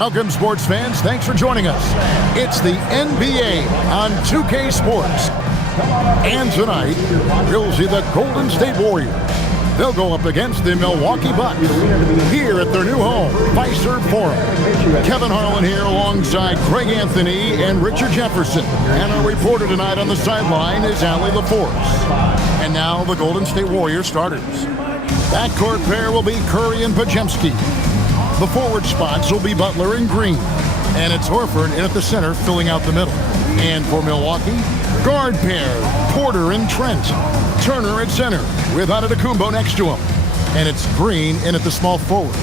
Welcome, sports fans. Thanks for joining us. It's the NBA on 2K Sports. And tonight, we'll see the Golden State Warriors. They'll go up against the Milwaukee Bucks here at their new home, Fiserv Forum. Kevin Harlan here alongside Craig Anthony and Richard Jefferson. And our reporter tonight on the sideline is Allie LaForce. And now the Golden State Warriors starters. Backcourt pair will be Curry and Podziemski. The forward spots will be Butler and Green. And it's Horford in at the center, filling out the middle. And for Milwaukee, guard pair, Porter and Trent. Turner at center, with Antetokounmpo next to him. And it's Green in at the small forward.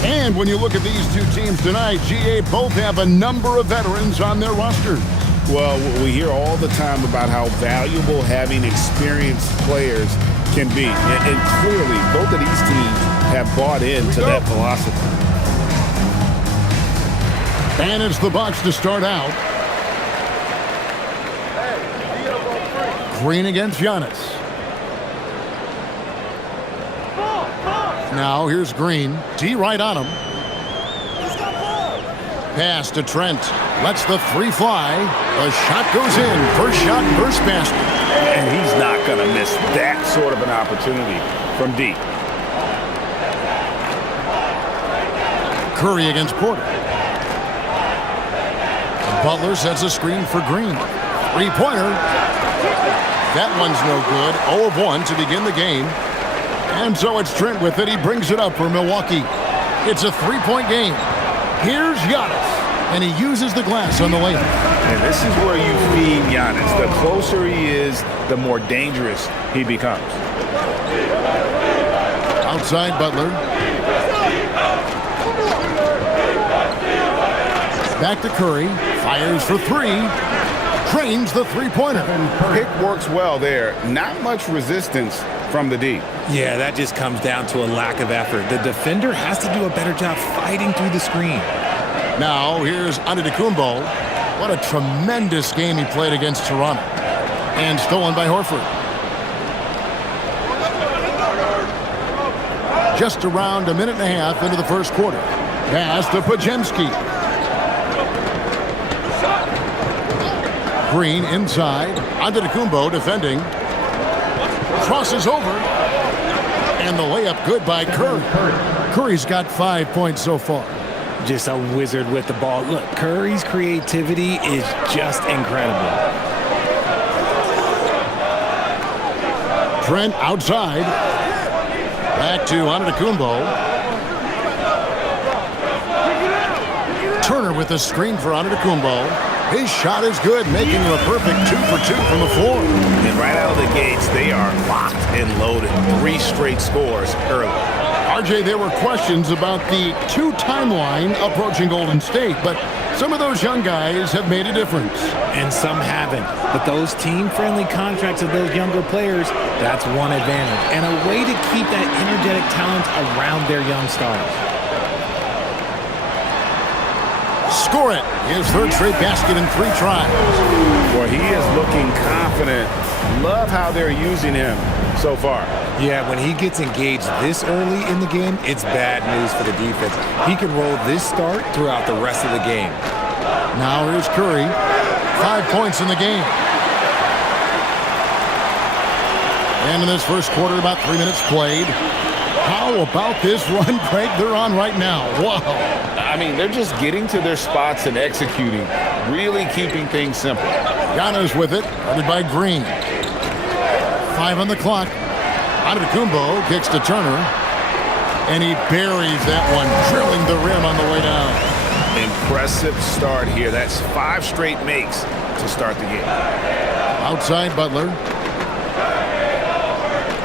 And when you look at these two teams tonight, GA both have a number of veterans on their rosters. Well, we hear all the time about how valuable having experienced players can be. And clearly, both of these teams have bought into that philosophy. And it's the Bucks to start out. Green against Giannis. Now here's Green. D right on him. Pass to Trent. Lets the three fly. The shot goes in. First shot, first basket. And he's not going to miss that sort of an opportunity from D. Curry against Porter. Butler sets a screen for Green. Three-pointer. That one's no good. 0 of 1 to begin the game. And so it's Trent with it. He brings it up for Milwaukee. It's a three-point game. Here's Giannis. And he uses the glass on the layup. And this is where you feed Giannis. The closer he is, the more dangerous he becomes. Outside Butler. Back to Curry. Fires for three. Trains the three-pointer. Pick works well there. Not much resistance from the D. Yeah, that just comes down to a lack of effort. The defender has to do a better job fighting through the screen. Now here's Antetokounmpo. What a tremendous game he played against Toronto. And stolen by Horford. Just around a minute and a half into the first quarter. Pass to Podziemski. Green inside. Antetokounmpo defending. Crosses over. And the layup good by Curry. Curry's got 5 points so far. Just a wizard with the ball. Look, Curry's creativity is just incredible. Trent outside. Back to Antetokounmpo. Turner with the screen for Antetokounmpo. His shot is good, making him a perfect 2 for 2 from the floor. And right out of the gates, they are locked and loaded. 3 straight scores early. RJ, there were questions about the 2 timeline approaching Golden State, but some of those young guys have made a difference. And some haven't. But those team-friendly contracts of those younger players, that's one advantage. And a way to keep that energetic talent around their young stars. Score it. His third straight basket in 3 tries. Well, he is looking confident. Love how they're using him so far. Yeah, when he gets engaged this early in the game, it's bad news for the defense. He can roll this start throughout the rest of the game. Now here's Curry. 5 points in the game. And in this first quarter, about 3 minutes played. How about this run, Craig, they're on right now? Wow. I mean, they're just getting to their spots and executing, really keeping things simple. Giannis with it, guarded by Green. 5 on the clock. Antetokounmpo kicks to Turner, and he buries that one, drilling the rim on the way down. Impressive start here. That's 5 straight makes to start the game. Outside Butler.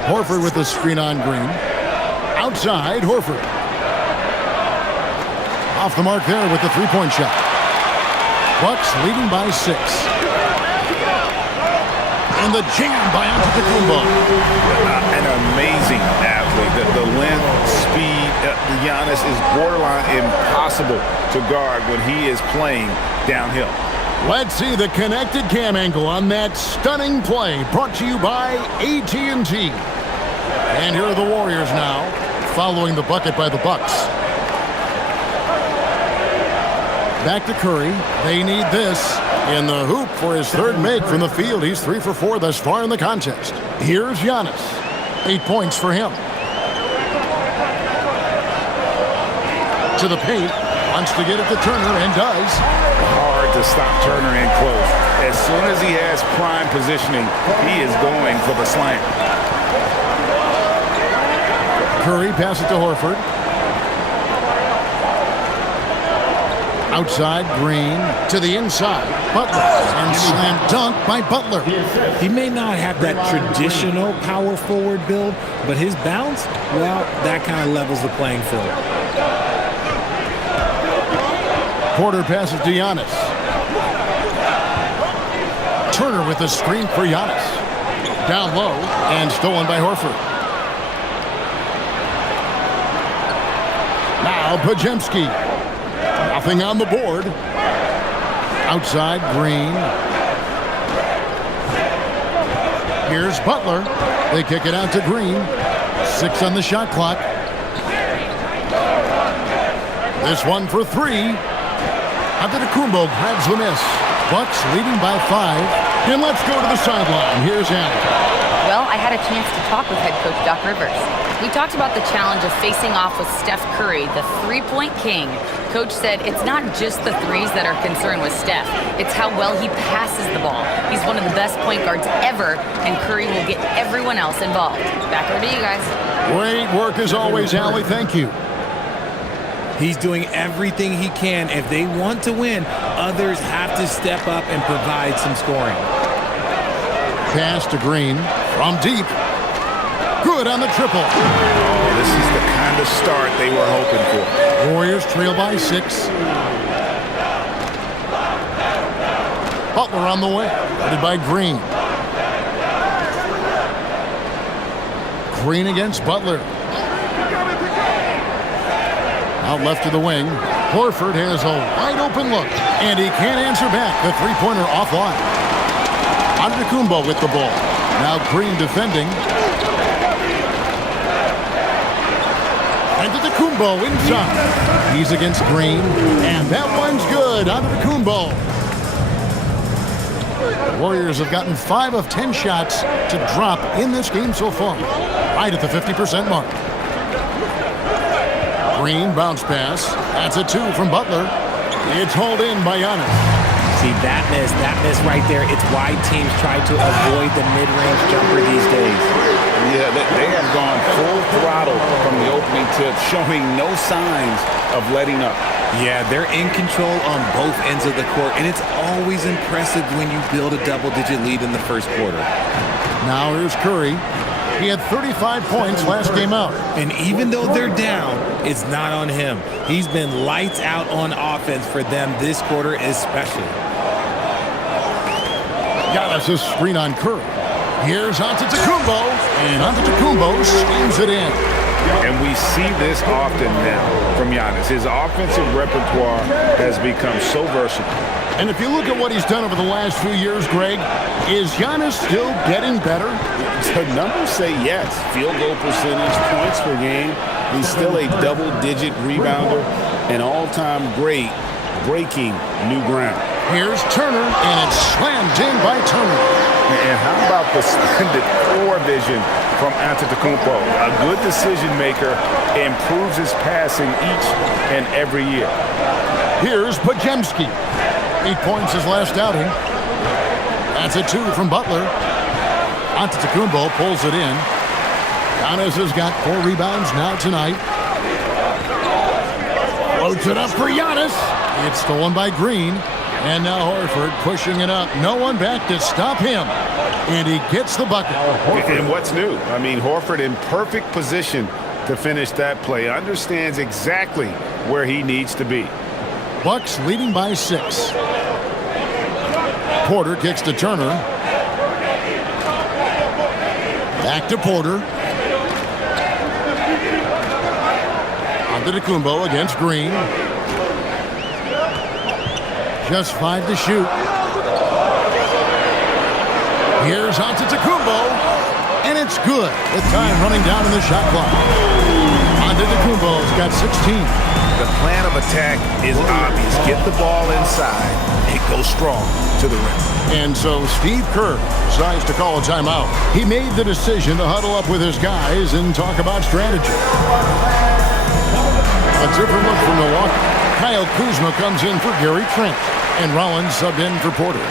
Horford with the screen on Green. Outside Horford. Off the mark there with the three-point shot. Bucks leading by 6. And the jam by Antetokounmpo. An amazing athlete. The length, speed, Giannis is borderline impossible to guard when he is playing downhill. Let's see the connected cam angle on that stunning play, brought to you by AT&T. And here are the Warriors now, following the bucket by the Bucks. Back to Curry. They need this. In the hoop for his third make from the field. He's 3 for 4 thus far in the contest. Here's Giannis. 8 points for him. To the paint. Wants to get it to Turner and does. Hard to stop Turner in close. As soon as he has prime positioning, he is going for the slam. Curry passes it to Horford. Outside, Green to the inside. Butler. And slam dunk by Butler. He may not have that traditional power forward build, but his bounce, well, that kind of levels the playing field. Porter passes to Giannis. Turner with the screen for Giannis. Down low and stolen by Horford. Now Podziemski. Nothing on the board. Outside, Green. Here's Butler. They kick it out to Green. 6 on the shot clock. This one for 3. Antetokounmpo grabs the miss. Bucks leading by 5. And let's go to the sideline. Here's Allen. Well, I had a chance to talk with head coach Doc Rivers. We talked about the challenge of facing off with Steph Curry, the three-point king. Coach said it's not just the threes that are concerned with Steph. It's how well he passes the ball. He's one of the best point guards ever, and Curry will get everyone else involved. Back over to you guys. Great work as always, Allie. Thank you. He's doing everything he can. If they want to win, others have to step up and provide some scoring. Pass to Green from deep. Good on the triple. Oh, this is the kind of start they were hoping for. Warriors trail by 6. Butler on the way. Guarded by Green. Green against Butler. Out left to the wing. Horford has a wide open look. And he can't answer back. The three-pointer offline. Antetokounmpo with the ball. Now Green defending. Antetokounmpo inside. He's against Green. And that one's good. Antetokounmpo. The Warriors have gotten 5 of 10 shots to drop in this game so far. Right at the 50% mark. Green bounce pass. That's a 2 from Butler. It's hauled in by Giannis. See, that miss right there, it's why teams try to avoid the mid-range jumper these days. Yeah, they have gone full throttle from the opening tip, showing no signs of letting up. Yeah, they're in control on both ends of the court, and it's always impressive when you build a double-digit lead in the first quarter. Now here's Curry. He had 35 points last game out. And even though they're down, it's not on him. He's been lights out on offense for them this quarter especially. Giannis' screen on Curry. Here's Antetokounmpo, and Antetokounmpo swings it in. And we see this often now from Giannis. His offensive repertoire has become so versatile. And if you look at what he's done over the last few years, Greg, is Giannis still getting better? The numbers say yes. Field goal percentage, points per game. He's still a double-digit rebounder, an all-time great, breaking new ground. Here's Turner, and it's slammed in by Turner. And how about the splendid floor vision from Antetokounmpo? A good decision maker, improves his passing each and every year. Here's Podziemski. 8 points his last outing. That's a 2 from Butler. Antetokounmpo pulls it in. Giannis has got 4 rebounds now tonight. Floats it up for Giannis. It's stolen by Green. And now Horford pushing it up. No one back to stop him. And he gets the bucket. And what's new? I mean, Horford in perfect position to finish that play. Understands exactly where he needs to be. Bucks leading by 6. Porter kicks to Turner. Back to Porter. Antetokounmpo against Green. Just 5 to shoot. Here's Antetokounmpo, and it's good. The time running down in the shot clock. Antetokounmpo's got 16. The plan of attack is obvious. Get the ball inside and go strong to the rim. And so Steve Kerr decides to call a timeout. He made the decision to huddle up with his guys and talk about strategy. A different look for Milwaukee. Kyle Kuzma comes in for Gary Trent, and Rollins subbed in for Porter.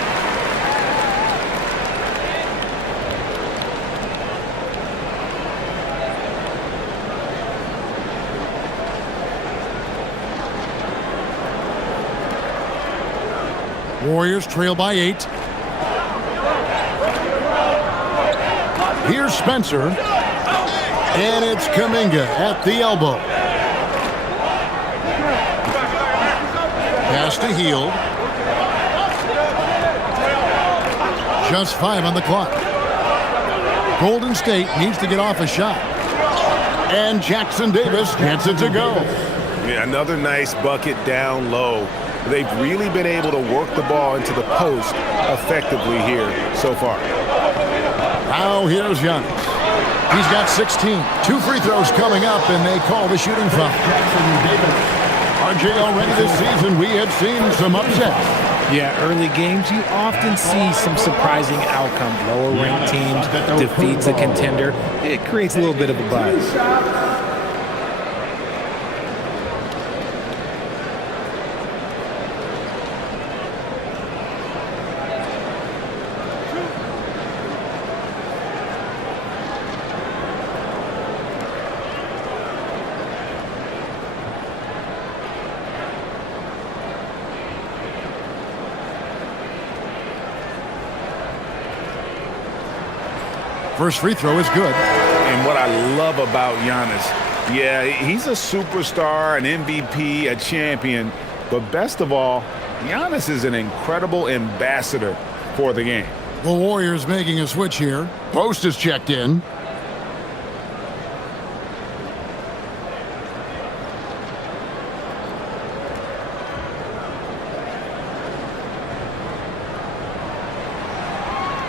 Warriors trail by 8. Here's Spencer. And it's Kuminga at the elbow. Pass to Hield. Just 5 on the clock. Golden State needs to get off a shot. And Jackson Davis gets it to go. Yeah, another nice bucket down low. They've really been able to work the ball into the post effectively here so far. Now here's Giannis. He's got 16. 2 free throws coming up, and they call the shooting foul. RJ, already this season, we have seen some upsets. Yeah, early games, you often see some surprising outcome. Lower-ranked teams defeats a contender. It creates a little bit of a buzz. First free throw is good. And what I love about Giannis, yeah, he's a superstar, an MVP, a champion. But best of all, Giannis is an incredible ambassador for the game. The Warriors making a switch here. Post is checked in.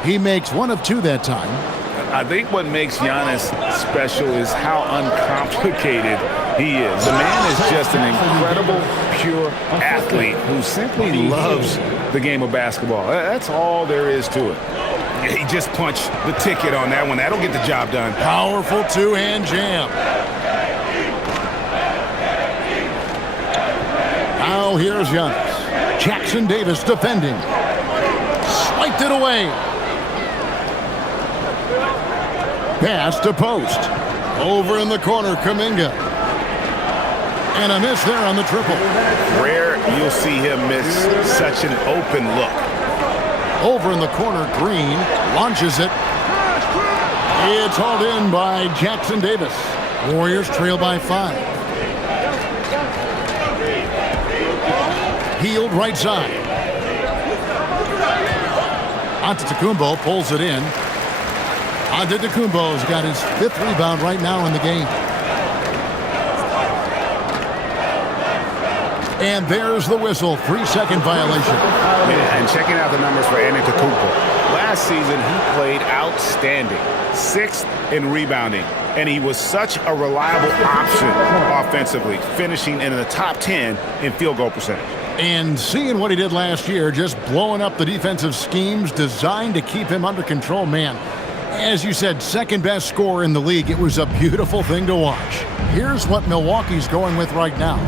He makes 1 of 2 that time. I think what makes Giannis special is how uncomplicated he is. The man is just an incredible, pure athlete who simply loves the game of basketball. That's all there is to it. He just punched the ticket on that one. That'll get the job done. Powerful two-hand jam. Now here's Giannis. Jackson Davis defending. Swiped it away. Pass to post. Over in the corner, Kuminga. And a miss there on the triple. Rare you'll see him miss such an open look. Over in the corner, Green launches it. It's hauled in by Jackson Davis. Warriors trail by 5. Hield right side. Antetokounmpo pulls it in. Antetokounmpo's got his 5th rebound right now in the game. And there's the whistle. 3-second violation. Yeah, and checking out the numbers for Antetokounmpo. Last season, he played outstanding. 6th in rebounding. And he was such a reliable option offensively, finishing in the top 10 in field goal percentage. And seeing what he did last year, just blowing up the defensive schemes designed to keep him under control, man. As you said, 2nd best scorer in the league. It was a beautiful thing to watch. Here's what Milwaukee's going with right now.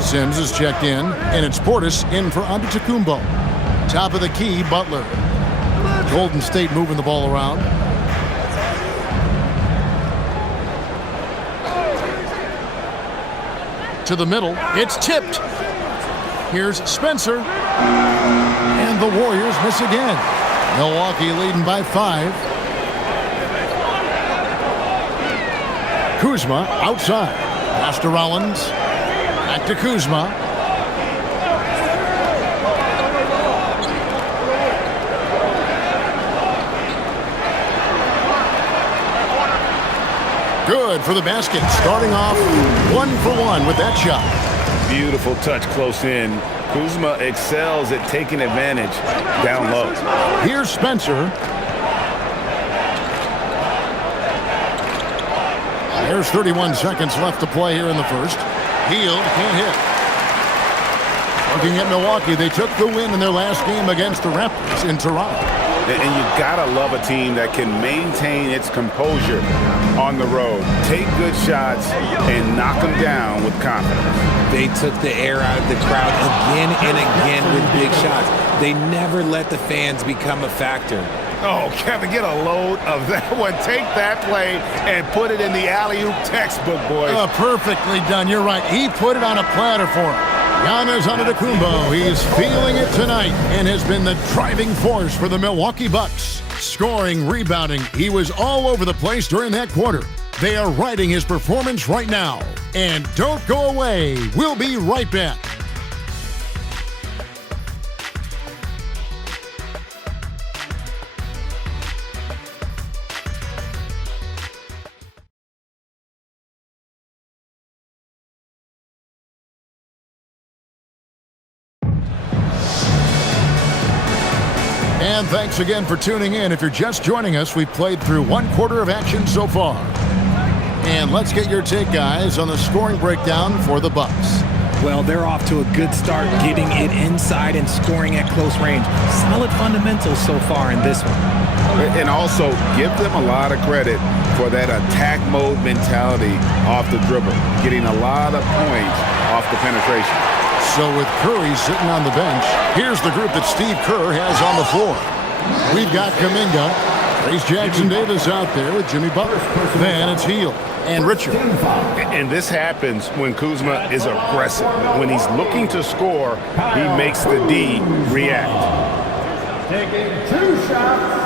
Sims is checked in, and it's Portis in for Antetokounmpo. Top of the key, Butler. Golden State moving the ball around. To the middle, it's tipped. Here's Spencer. And the Warriors miss again. Milwaukee leading by 5. Kuzma outside. Pass to Rollins. Back to Kuzma. Good for the basket. Starting off 1 for 1 with that shot. Beautiful touch close in. Kuzma excels at taking advantage down low. Here's Spencer. There's 31 seconds left to play here in the first. Hield can't hit. Looking at Milwaukee, they took the win in their last game against the Raptors in Toronto. And you gotta love a team that can maintain its composure on the road, take good shots, and knock them down with confidence. They took the air out of the crowd again and again with big shots. They never let the fans become a factor. Oh, Kevin, get a load of that one. Take that play and put it in the alley-oop textbook, boys. Perfectly done. You're right. He put it on a platter for him. Giannis Antetokounmpo, he's feeling it tonight and has been the driving force for the Milwaukee Bucks. Scoring, rebounding, he was all over the place during that quarter. They are riding his performance right now. And don't go away. We'll be right back. And thanks again for tuning in. If you're just joining us, we've played through one quarter of action so far. And let's get your take, guys, on the scoring breakdown for the Bucks. Well, they're off to a good start getting it inside and scoring at close range. Solid fundamentals so far in this one. And also, give them a lot of credit for that attack mode mentality off the dribble, getting a lot of points off the penetration. So with Curry sitting on the bench, here's the group that Steve Kerr has on the floor. We've got Kuminga, Trace Jackson-Davis out there with Jimmy Butler. Then it's Hield and Richard. And this happens when Kuzma is aggressive. When he's looking to score, he makes the D react. Taking 2 shots.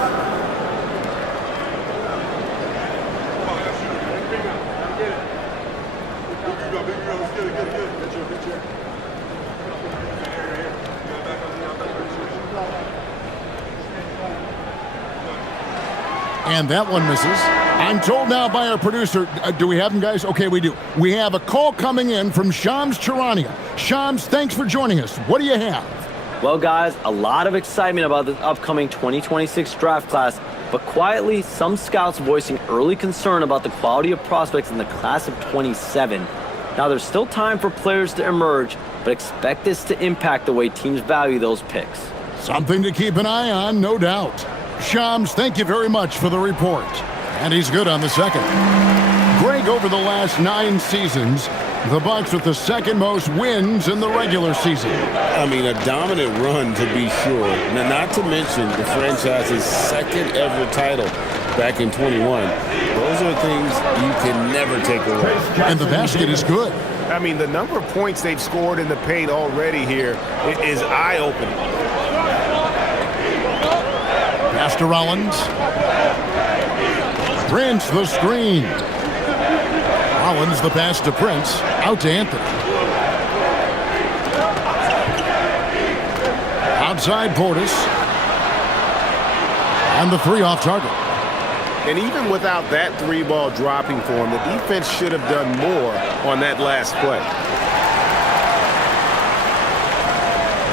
And that one misses. I'm told now by our producer, do we have them, guys? Okay, we do. We have a call coming in from Shams Charania. Shams, thanks for joining us. What do you have? Well, guys, a lot of excitement about the upcoming 2026 draft class, but quietly, some scouts voicing early concern about the quality of prospects in the class of 27. Now, there's still time for players to emerge, but expect this to impact the way teams value those picks. Something to keep an eye on, no doubt. Shams, thank you very much for the report. And he's good on the second. Greg, over the last 9 seasons, the Bucks with the second most wins in the regular season. I mean, a dominant run to be sure. Now, not to mention the franchise's second ever title back in 21. Those are things you can never take away. And the basket is good. I mean, the number of points they've scored in the paint already here is eye-opening. Pass to Rollins. Prince the screen. Rollins the pass to Prince. Out to Anthony. Outside Portis. And the 3 off target. And even without that 3-ball dropping for him, the defense should have done more on that last play.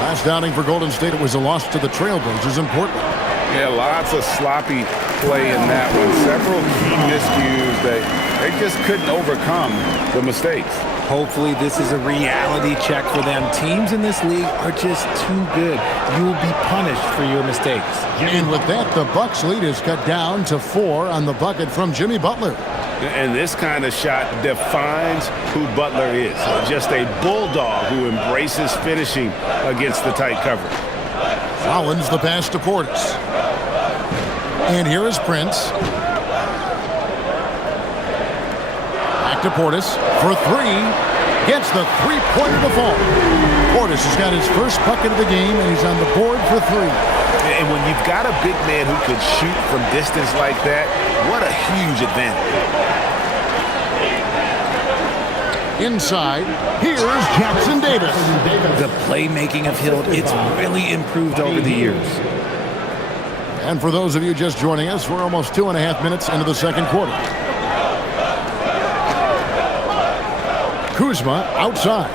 Last downing for Golden State, it was a loss to the Trailblazers in Portland. Yeah, lots of sloppy play in that one. Several key miscues that they just couldn't overcome the mistakes. Hopefully this is a reality check for them. Teams in this league are just too good. You will be punished for your mistakes. And with that, the Bucks lead is cut down to 4 on the bucket from Jimmy Butler. And this kind of shot defines who Butler is. Just a bulldog who embraces finishing against the tight coverage. Rollins the pass to Portis. And here is Prince. Back to Portis for 3. Gets the 3-pointer to fall. Portis has got his first bucket of the game, and he's on the board for 3. And when you've got a big man who could shoot from distance like that, what a huge advantage. Inside, here's Jackson-Davis. The playmaking of Hield, it's really improved over the years. And for those of you just joining us, we're almost 2.5 minutes into the second quarter. Kuzma outside.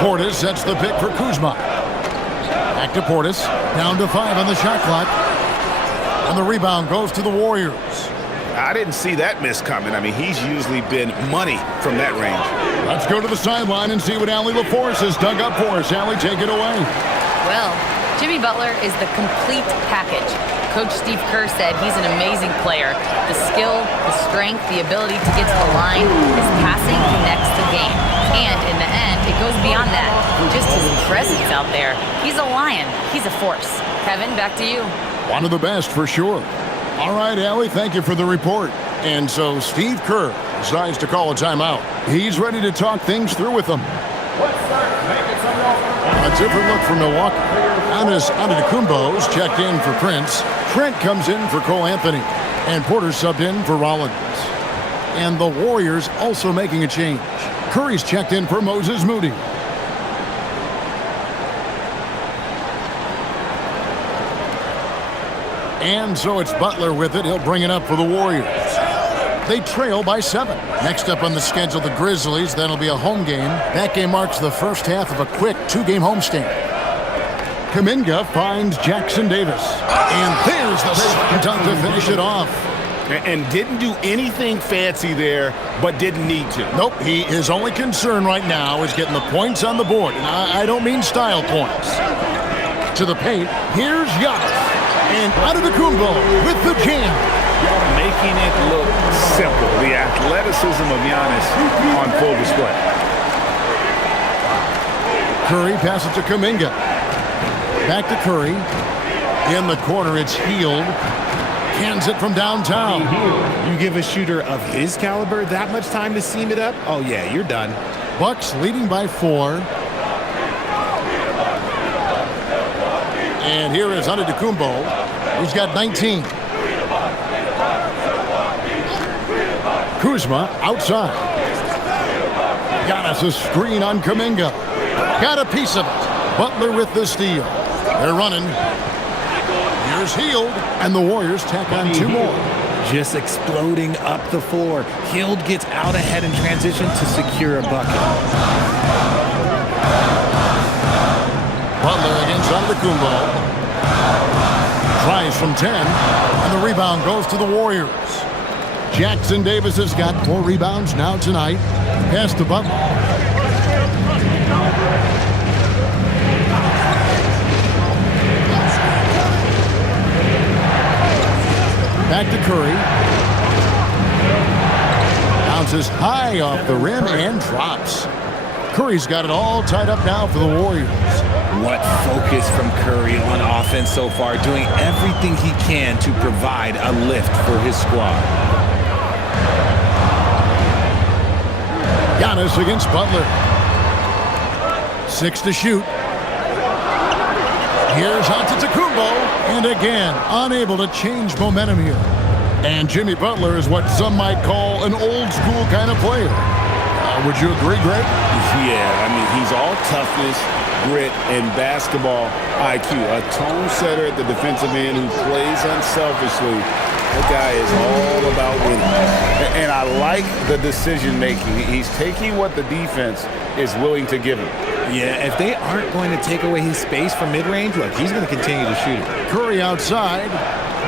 Portis sets the pick for Kuzma. Back to Portis. Down to 5 on the shot clock. And the rebound goes to the Warriors. I didn't see that miss coming. I mean, he's usually been money from that range. Let's go to the sideline and see what Allie LaForce has dug up for us. Allie, take it away. Well, Jimmy Butler is the complete package. Coach Steve Kerr said he's an amazing player. The skill, the strength, the ability to get to the line, his passing connects the game. And in the end, it goes beyond that. Just his presence out there. He's a lion. He's a force. Kevin, back to you. One of the best for sure. All right, Allie, thank you for the report. And so Steve Kerr decides to call a timeout. He's ready to talk things through with them. A different look for Milwaukee. Giannis Antetokounmpo's checked in for Prince. Trent comes in for Cole Anthony. And Porter subbed in for Rollins. And the Warriors also making a change. Curry's checked in for Moses Moody. And so it's Butler with it. He'll bring it up for the Warriors. They trail by 7. Next up on the schedule, the Grizzlies. That'll be a home game. That game marks the first half of a quick 2-game homestand. Kuminga finds Jackson Davis. And there's the second time to finish it off. And didn't do anything fancy there, but didn't need to. Nope, his only concern right now is getting the points on the board. And I don't mean style points. To the paint, here's Giannis. And Antetokounmpo with the jam. Making it look simple. The athleticism of Giannis on full display. Curry passes to Kuminga. Back to Curry. In the corner, it's Hield. Cans it from downtown. You give a shooter of his caliber that much time to seam it up? Oh, yeah, you're done. Bucks leading by 4. And here is Antetokounmpo. He's got 19. Kuzma outside. Giannis a screen on Kuminga. Got a piece of it. Butler with the steal. They're running. Here's Hield. And the Warriors tack on 2 more. Just exploding up the floor. Hield gets out ahead in transition to secure a bucket. Butler against Antetokounmpo. Tries from 10. And the rebound goes to the Warriors. Jackson Davis has got 4 rebounds now tonight. Pass to Butler. Back to Curry. Bounces high off the rim and drops. Curry's got it all tied up now for the Warriors. What focus from Curry on offense so far, doing everything he can to provide a lift for his squad. Giannis against Butler. 6 to shoot. Here's Antetokounmpo, and again, unable to change momentum here. And Jimmy Butler is what some might call an old-school kind of player. Would you agree, Greg? Yeah, I mean, he's all toughness, grit, and basketball IQ. A tone setter at the defensive end who plays unselfishly. That guy is all about winning. And I like the decision-making. He's taking what the defense is willing to give him. Yeah, if they aren't going to take away his space from mid-range, look, he's going to continue to shoot it. Curry outside.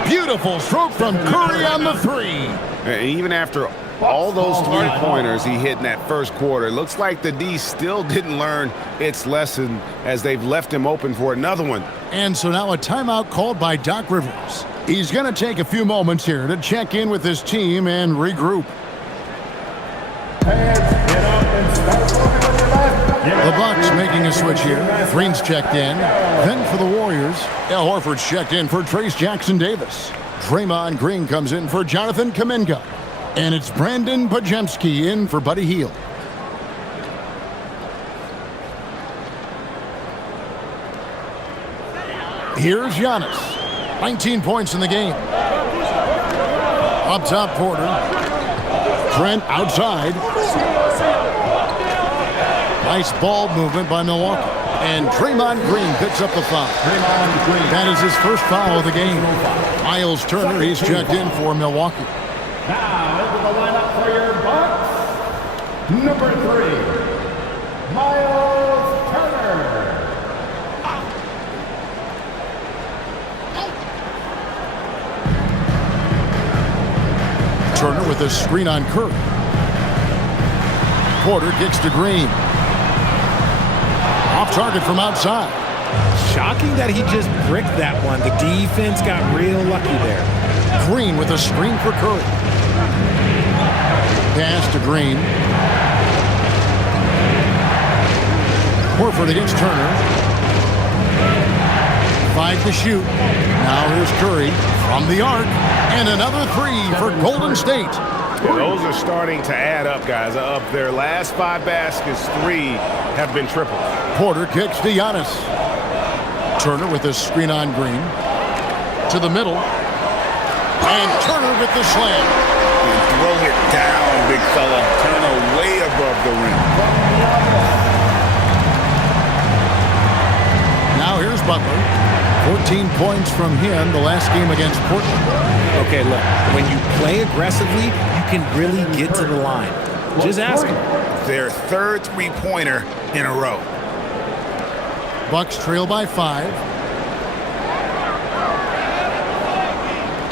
Beautiful stroke from Curry on the 3. And even after all those 3-pointers he hit in that first quarter, it looks like the D still didn't learn its lesson as they've left him open for another one. And so now a timeout called by Doc Rivers. He's going to take a few moments here to check in with his team and regroup. The Bucks making a switch here. Green's checked in. Then for the Warriors, Al Horford's checked in for Trace Jackson Davis. Draymond Green comes in for Jonathan Kuminga. And it's Brandon Podziemski in for Buddy Hield. Here's Giannis. 19 points in the game. Up top, Porter. Trent outside. Nice ball movement by Milwaukee. And Draymond Green picks up the foul. That is his first foul of the game. Miles Turner, he's checked in for Milwaukee. Now, into the lineup for your Bucks, number 3, Miles Turner. Turner with a screen on Curry. Porter kicks to Green. Off target from outside. Shocking that he just bricked that one. The defense got real lucky there. Green with a screen for Curry. Pass to Green. Horford against Turner. 5 to shoot. Now here's Curry from the arc. And another 3 for Golden State. Yeah, those are starting to add up, guys. Of their last 5 baskets, 3 have been triples. Porter kicks to Giannis. Turner with a screen on Green. To the middle. And Turner with the slam. And throw it down, big fella. Turner way above the rim. Now here's Butler. 14 points from him the last game against Portland. Okay, look, when you play aggressively, you can really get to the line. Just ask him. Their 3rd three-pointer in a row. Bucks trail by 5.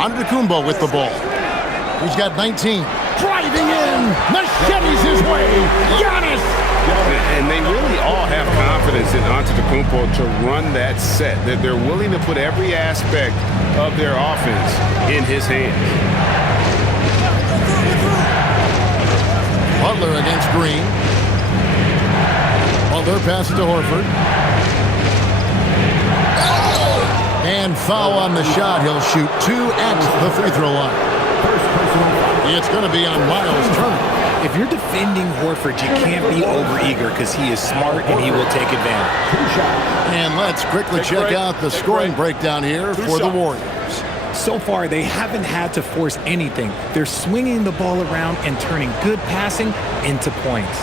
Antetokounmpo with the ball. He's got 19. Driving in. Machetes his way. Giannis. And they really all have confidence in Antetokounmpo to run that set. That they're willing to put every aspect of their offense in his hands. Butler against Green. Butler passes to Horford. And foul on the shot. He'll shoot 2 at the free throw line. It's going to be on Miles Turner. If you're defending Horford, you can't be overeager because he is smart and he will take advantage. And let's quickly check out the scoring breakdown here for the Warriors. So far, they haven't had to force anything. They're swinging the ball around and turning good passing into points.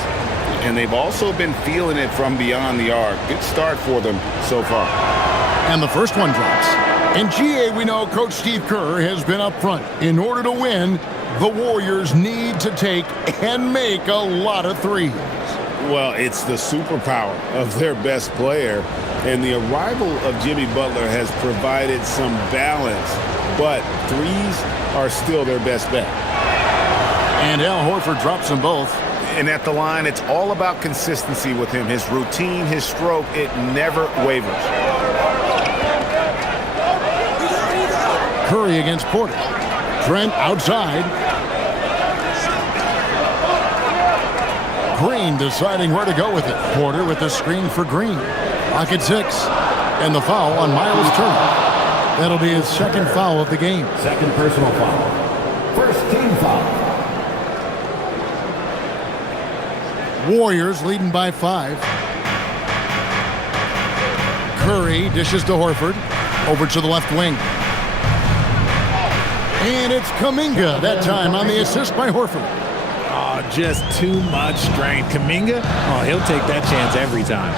And they've also been feeling it from beyond the arc. Good start for them so far. And the first one drops. In GA, we know Coach Steve Kerr has been up front. In order to win, the Warriors need to take and make a lot of threes. Well, it's the superpower of their best player, and the arrival of Jimmy Butler has provided some balance, but threes are still their best bet. And Al Horford drops them both. And at the line, it's all about consistency with him. His routine, his stroke, it never wavers. Curry against Porter. Trent outside. Green deciding where to go with it. Porter with the screen for Green. Lock at 6. And the foul on Miles Turner. That'll be his 2nd foul of the game. 2nd personal foul. 1st team foul. Warriors leading by 5. Curry dishes to Horford. Over to the left wing. And it's Kuminga that time on the assist by Horford. Oh, just too much strength. Kuminga, oh, he'll take that chance every time.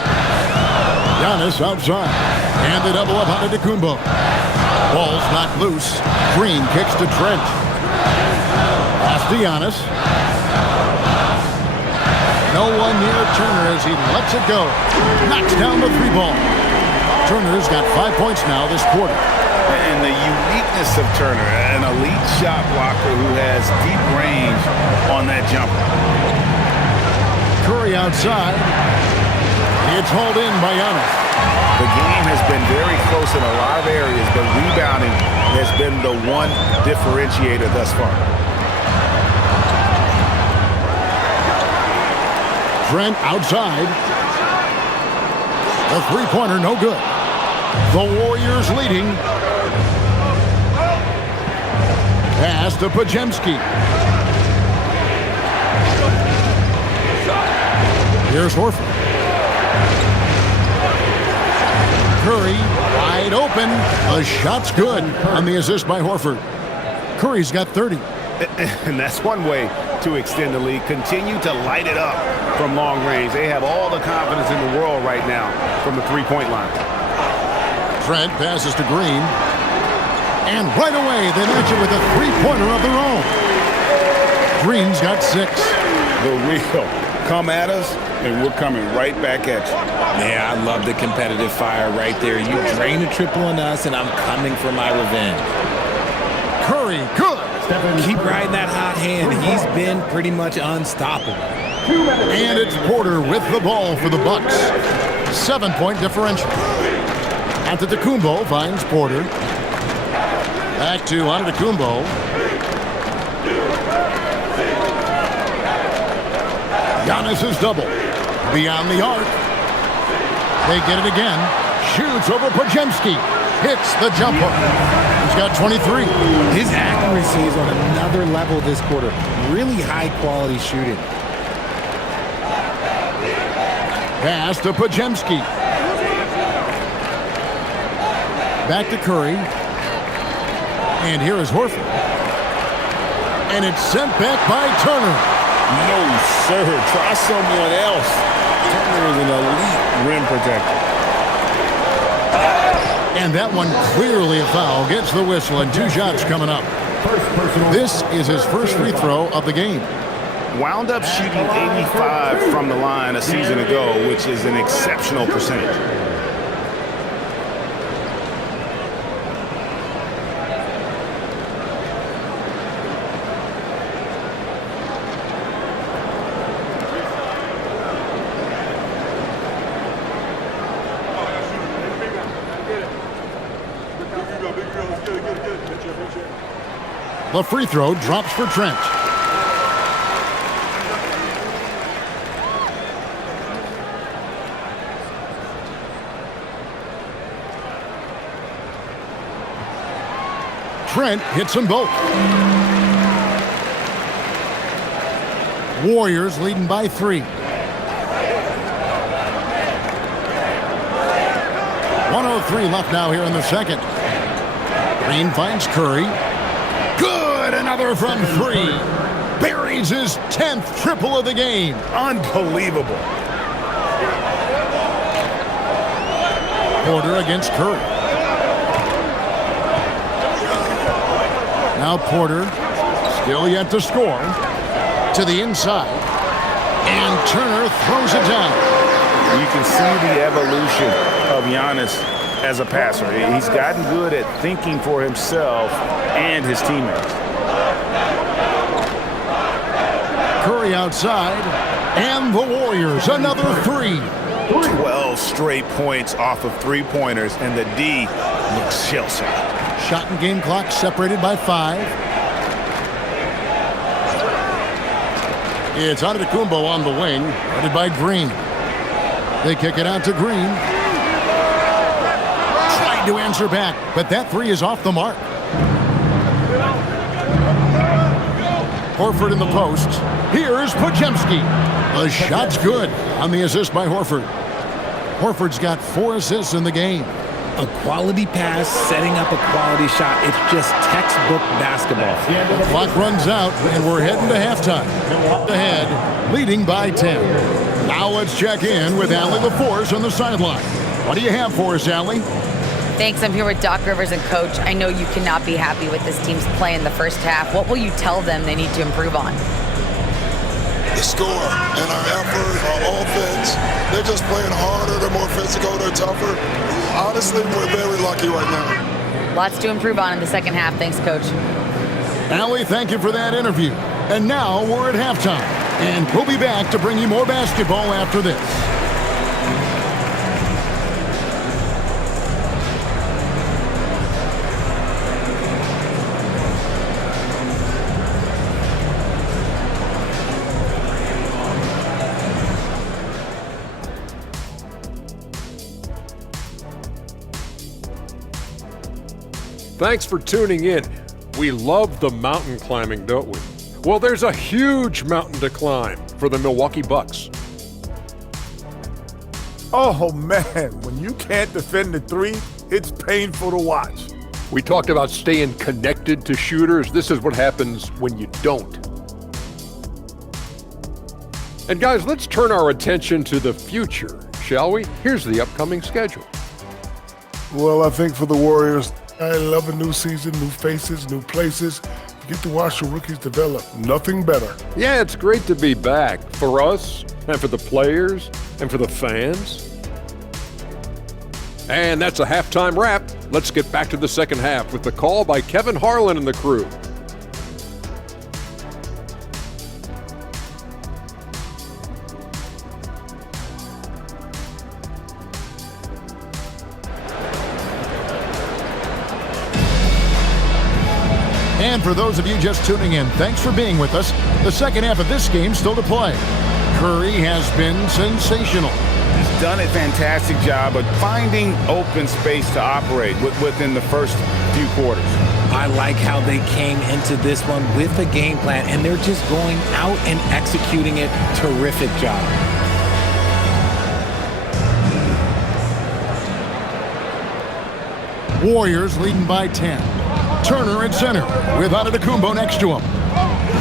Giannis outside. And the double up on Antetokounmpo. Ball's not loose. Green kicks to Trent. Pass to Giannis. No one near Turner as he lets it go. Knocks down the 3-ball. Turner's got 5 points now this quarter. And the uniqueness of Turner, an elite shot blocker who has deep range on that jumper. Curry outside. It's hauled in by Giannis. The game has been very close in a lot of areas, but rebounding has been the one differentiator thus far. Trent outside. The 3-pointer no good. The Warriors leading. Pass to Pajemski. Here's Horford. Curry wide open. The shot's good on the assist by Horford. Curry's got 30. And that's one way to extend the lead. Continue to light it up from long range. They have all the confidence in the world right now from the 3-point line. Trent passes to Green. And right away, they match it with a 3-pointer of their own. Green's got 6. The real. Come at us, and we're coming right back at you. Yeah, I love the competitive fire right there. You drain a triple on us, and I'm coming for my revenge. Curry, good. Keep riding that hot hand. He's been pretty much unstoppable. And it's Porter with the ball for the Bucks. 7-point differential. Antetokounmpo finds Porter. Back to Antetokounmpo. Giannis is double. Beyond the arc. They get it again. Shoots over Podziemski. Hits the jumper. He's got 23. His accuracy is on another level this quarter. Really high quality shooting. Pass to Podziemski. Back to Curry. And here is Horford. And it's sent back by Turner. No, sir. Try someone else. Turner is an elite rim protector. And that one clearly a foul. Gets the whistle and 2 shots coming up. This is his first free throw of the game. Wound up shooting 85 from the line a season ago, which is an exceptional percentage. The free throw drops for Trent. Trent hits them both. Warriors leading by 3. 1:03 left now here in the second. Green finds Curry. Good, another from 3. Buries his 10th triple of the game. Unbelievable. Porter against Curry. Now Porter, still yet to score. To the inside. And Turner throws it down. You can see the evolution of Giannis as a passer. He's gotten good at thinking for himself and his teammates. Curry outside, and the Warriors, another 3. 12 straight points off of 3-pointers, and the D looks shell-shocked. Shot and game clock separated by 5. It's Antetokounmpo on the wing, guarded by Green. They kick it out to Green. Tried to answer back, but that 3 is off the mark. Horford in the post. Here's Podziemski. The shot's good on the assist by Horford. Horford's got 4 assists in the game. A quality pass, setting up a quality shot. It's just textbook basketball. The clock runs out, and we're heading to halftime. Ahead, leading by 10. Now let's check in with Allie LaForce on the sideline. What do you have for us, Allie? Thanks. I'm here with Doc Rivers and Coach. I know you cannot be happy with this team's play in the first half. What will you tell them they need to improve on? The score and our effort, our offense. They're just playing harder. They're more physical. They're tougher. Honestly, we're very lucky right now. Lots to improve on in the second half. Thanks, Coach. Allie, thank you for that interview. And now we're at halftime. And we'll be back to bring you more basketball after this. Thanks for tuning in. We love the mountain climbing, don't we? Well, there's a huge mountain to climb for the Milwaukee Bucks. Oh, man, when you can't defend the 3, it's painful to watch. We talked about staying connected to shooters. This is what happens when you don't. And guys, let's turn our attention to the future, shall we? Here's the upcoming schedule. Well, I think for the Warriors, I love a new season, new faces, new places. You get to watch the rookies develop. Nothing better. Yeah, it's great to be back for us and for the players and for the fans. And that's a halftime wrap. Let's get back to the second half with the call by Kevin Harlan and the crew. And for those of you just tuning in, thanks for being with us. The second half of this game still to play. Curry has been sensational. He's done a fantastic job of finding open space to operate within the first few quarters. I like how they came into this one with a game plan, and they're just going out and executing it. Terrific job. Warriors leading by 10. Turner at center with Antetokounmpo next to him.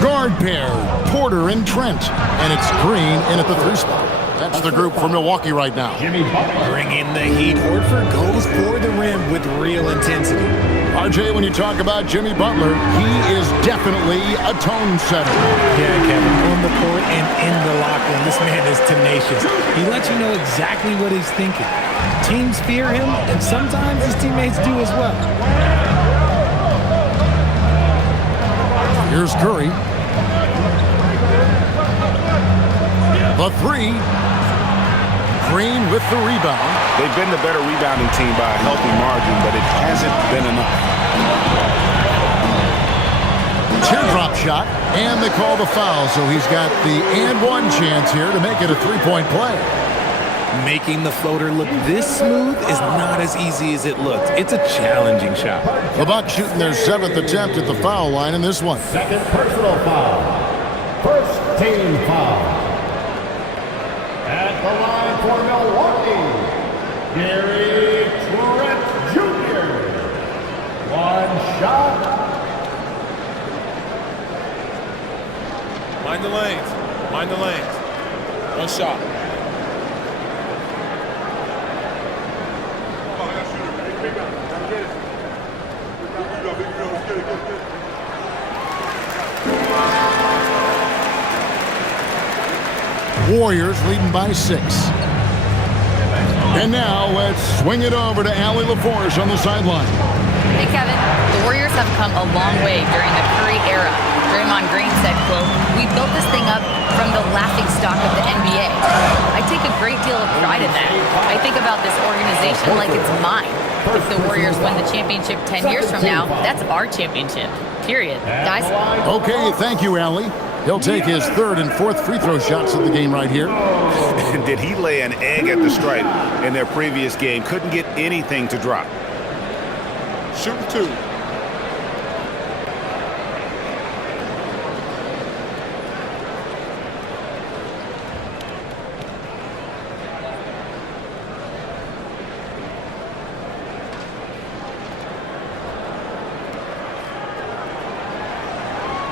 Guard pair, Porter and Trent. And it's Green in at the 3 spot. That's the group for Milwaukee right now. Bringing the heat. Horford goes for the rim with real intensity. RJ, when you talk about Jimmy Butler, he is definitely a tone setter. Yeah, Kevin, on the court and in the locker room, this man is tenacious. He lets you know exactly what he's thinking. Teams fear him, and sometimes his teammates do as well. Here's Curry. The 3. Green with the rebound. They've been the better rebounding team by a healthy margin, but it hasn't been enough. Teardrop shot, and they call the foul, so he's got the and one chance here to make it a 3-point play. Making the floater look this smooth is not as easy as it looks. It's a challenging shot. The Bucks shooting their 7th attempt at the foul line in this one. Second personal foul. First team foul. At the line for Milwaukee, Gary Trent Jr. One shot. Mind the lanes. Mind the lanes. One shot. Warriors leading by 6. And now let's swing it over to Allie LaForge on the sideline. Hey, Kevin. The Warriors have come a long way during the Curry era. Draymond Green said, quote, "We built this thing up from the laughingstock of the NBA. I take a great deal of pride in that. I think about this organization like it's mine. If the Warriors win the championship 10 years from now, that's our championship. Period. Guys?" Okay, thank you, Allie. He'll take his 3rd and 4th free throw shots of the game right here. Did he lay an egg at the stripe in their previous game? Couldn't get anything to drop. Shooting 2.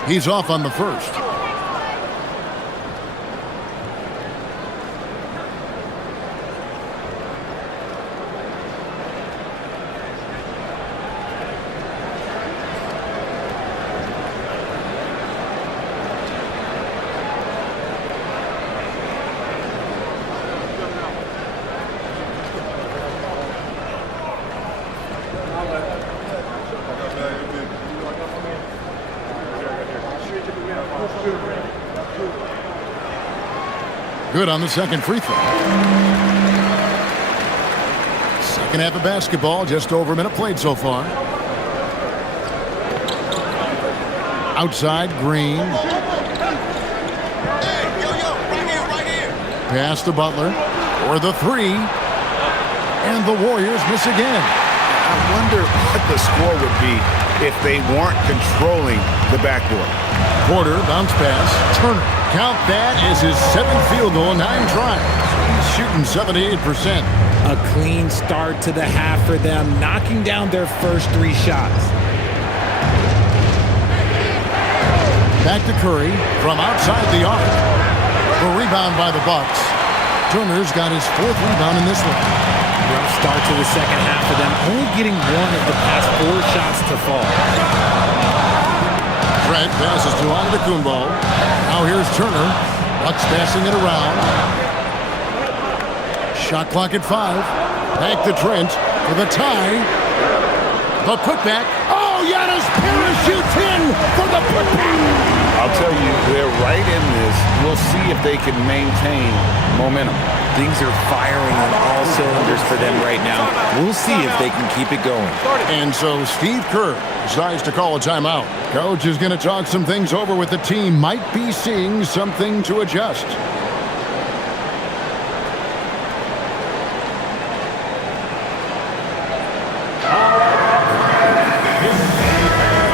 He's off on the first. Good on the second free throw. Second half of basketball, just over a minute played so far. Outside, Green. Pass to Butler for the 3. And the Warriors miss again. I wonder what the score would be if they weren't controlling the backboard. Porter, bounce pass. Turner. Count that as his 7th field goal in 9 tries. He's shooting 78%. A clean start to the half for them, knocking down their first 3 shots. Back to Curry from outside the arc. The rebound by the Bucks. Turner's got his 4th rebound in this one. Rough start to the second half for them, only getting 1 of the past 4 shots to fall. Trent passes to Antetokounmpo. Now here's Turner. Bucks passing it around. Shot clock at 5. Back to Trent for the tie. The putback. Oh, Giannis parachutes in for the putback. I'll tell you, they're right in this. We'll see if they can maintain momentum. Things are firing on all cylinders for them right now. We'll see if they can keep it going. And so Steve Kerr decides to call a timeout. Coach is going to talk some things over with the team. Might be seeing something to adjust.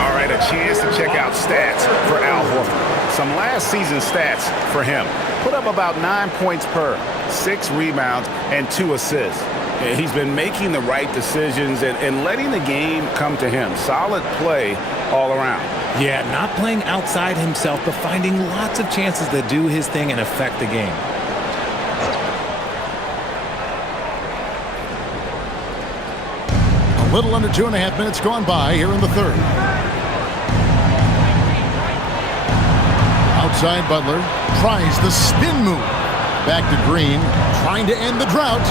All right, a chance to check out stats for Al Horford. Some last season stats for him. Put up about 9 points per, 6 rebounds, and 2 assists. And he's been making the right decisions and letting the game come to him. Solid play all around. Yeah, not playing outside himself, but finding lots of chances to do his thing and affect the game. A little under 2.5 minutes gone by here in the third. Outside Butler tries the spin move. Back to Green, trying to end the drought.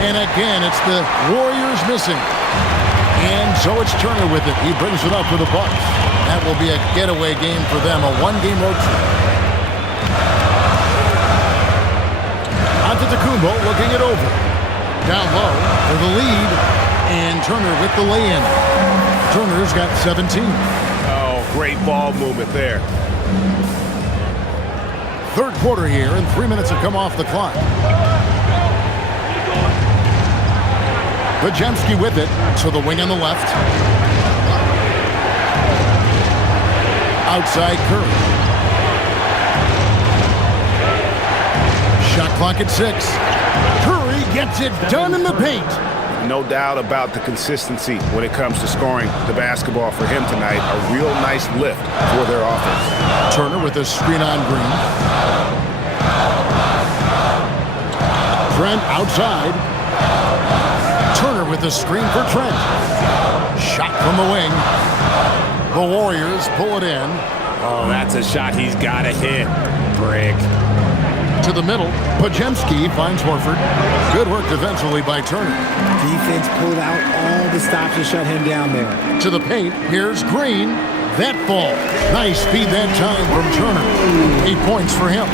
And again, it's the Warriors missing. And so it's Turner with it. He brings it up for the Bucks. That will be a getaway game for them, a one-game road trip. Antetokounmpo looking it over. Down low for the lead. And Turner with the lay-in. Turner's got 17. Oh, great ball movement there. Third quarter here, and 3 minutes have come off the clock. Podziemski with it to the wing on the left. Outside Curry. Shot clock at 6. Curry gets it done in the paint. No doubt about the consistency when it comes to scoring the basketball for him tonight. A real nice lift for their offense. Turner with a screen on Green. Trent outside. Turner with a screen for Trent. Shot from the wing. The Warriors pull it in. Oh, that's a shot he's got to hit. Brick. To the middle. Podziemski finds Horford. Good work defensively by Turner. Defense pulled out all the stops to shut him down there. To the paint. Here's Green. That ball. Nice speed that time from Turner. 8 points for him.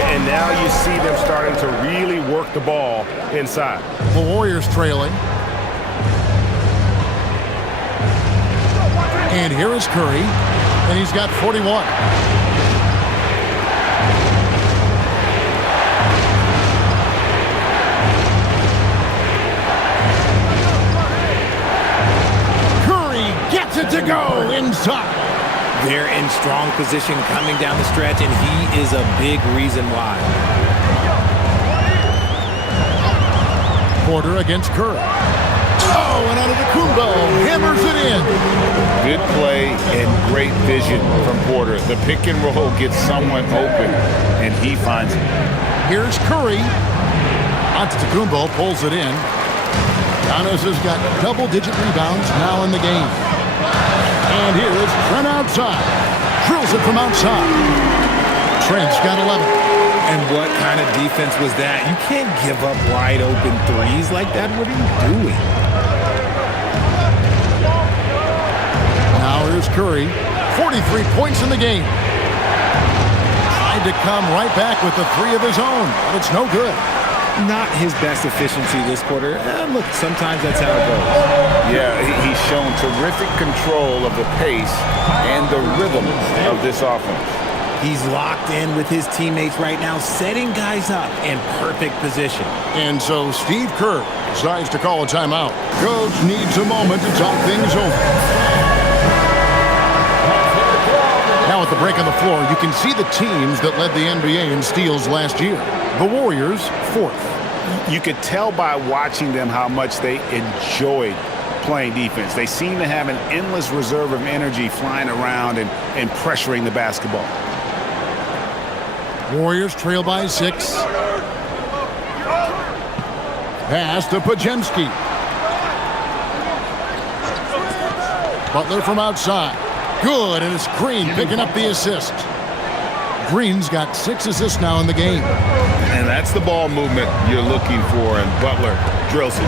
And now you see them starting to really work the ball inside. The Warriors trailing. And here is Curry. And he's got 41. Curry gets it to go inside. They're in strong position coming down the stretch, and he is a big reason why. Porter against Curry. Oh, and Antetokounmpo hammers it in. Good play and great vision from Porter. The pick and roll gets someone open, and he finds it. Here's Curry. Antetokounmpo pulls it in. Giannis has got double-digit rebounds now in the game. And here is Trent outside. Drills it from outside. Trent's got 11. And what kind of defense was that? You can't give up wide open threes like that. What are you doing? Now here's Curry. 43 points in the game. Tried to come right back with the 3 of his own, but it's no good. Not his best efficiency this quarter. Look, sometimes that's how it goes. Yeah, he's shown terrific control of the pace and the rhythm of this offense. He's locked in with his teammates right now, setting guys up in perfect position. And so Steve Kerr decides to call a timeout. Coach needs a moment to talk things over. Now at the break on the floor, you can see the teams that led the NBA in steals last year. The Warriors, 4th. You could tell by watching them how much they enjoyed playing defense. They seem to have an endless reserve of energy flying around and pressuring the basketball. Warriors trail by 6. Pass to Podziemski. Butler from outside. Good, and it's Green picking up the assist. Green's got 6 assists now in the game. And that's the ball movement you're looking for, and Butler drills it.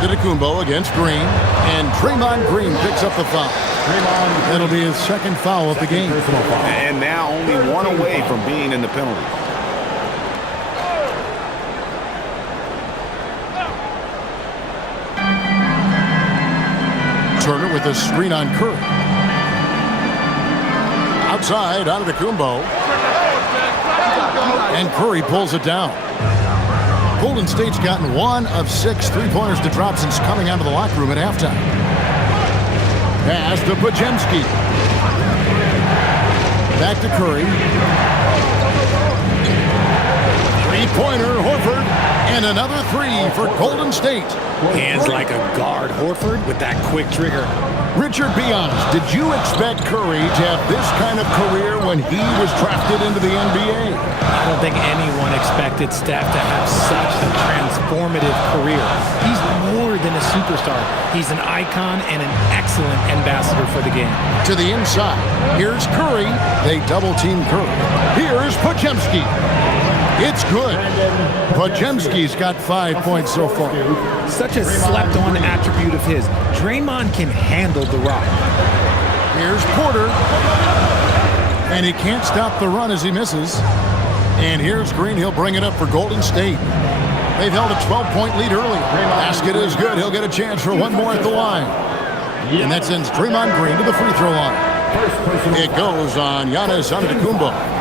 Antetokounmpo against Green, and Draymond Green picks up the foul. That'll be his second foul of the game. And now only one away from being in the penalty. Turner with a screen on Curry. Outside, Antetokounmpo. And Curry pulls it down. Golden State's gotten 1 of 6 three-pointers to drop since coming out of the locker room at halftime. Pass to Podziemski. Back to Curry. Three-pointer, Horford. And another 3 for Golden State. Hands like a guard. Horford with that quick trigger. Richard, be honest. Did you expect Curry to have this kind of career when he was drafted into the NBA? I don't think anyone expected Steph to have such a transformative career. He's more than a superstar. He's an icon and an excellent ambassador for the game. To the inside. Here's Curry. They double-team Curry. Here's Podziemski. It's good. Podziemski's got 5 points so far. Such a slept-on attribute of his. Draymond can handle the rock. Here's Porter. And he can't stop the run as he misses. And here's Green. He'll bring it up for Golden State. They've held a 12-point lead early. Basket is good. He'll get a chance for one more at the line. And that sends Draymond Green to the free throw line. It goes on Giannis Antetokounmpo.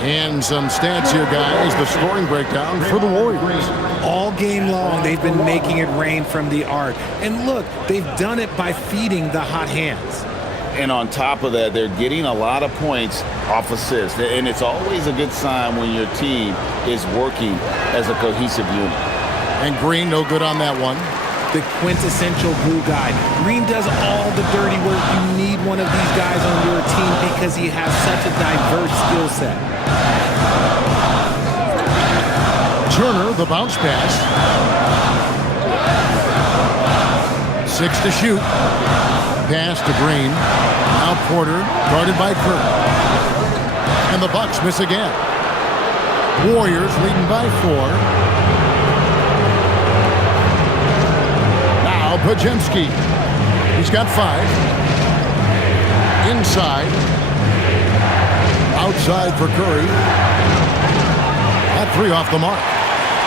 And some stats here, guys. The scoring breakdown for the Warriors. All game long, they've been making it rain from the arc. And look, they've done it by feeding the hot hands. And on top of that, they're getting a lot of points off assists. And it's always a good sign when your team is working as a cohesive unit. And Green, no good on that one. The quintessential glue guy. Green does all the dirty work. You need one of these guys on your team because he has such a diverse skill set. Turner, the bounce pass. 6 to shoot. Pass to Green. Now Porter, guarded by Curry. And the Bucks miss again. Warriors leading by 4. Now Podziemski. He's got 5. Inside. Outside for Curry. That 3 off the mark.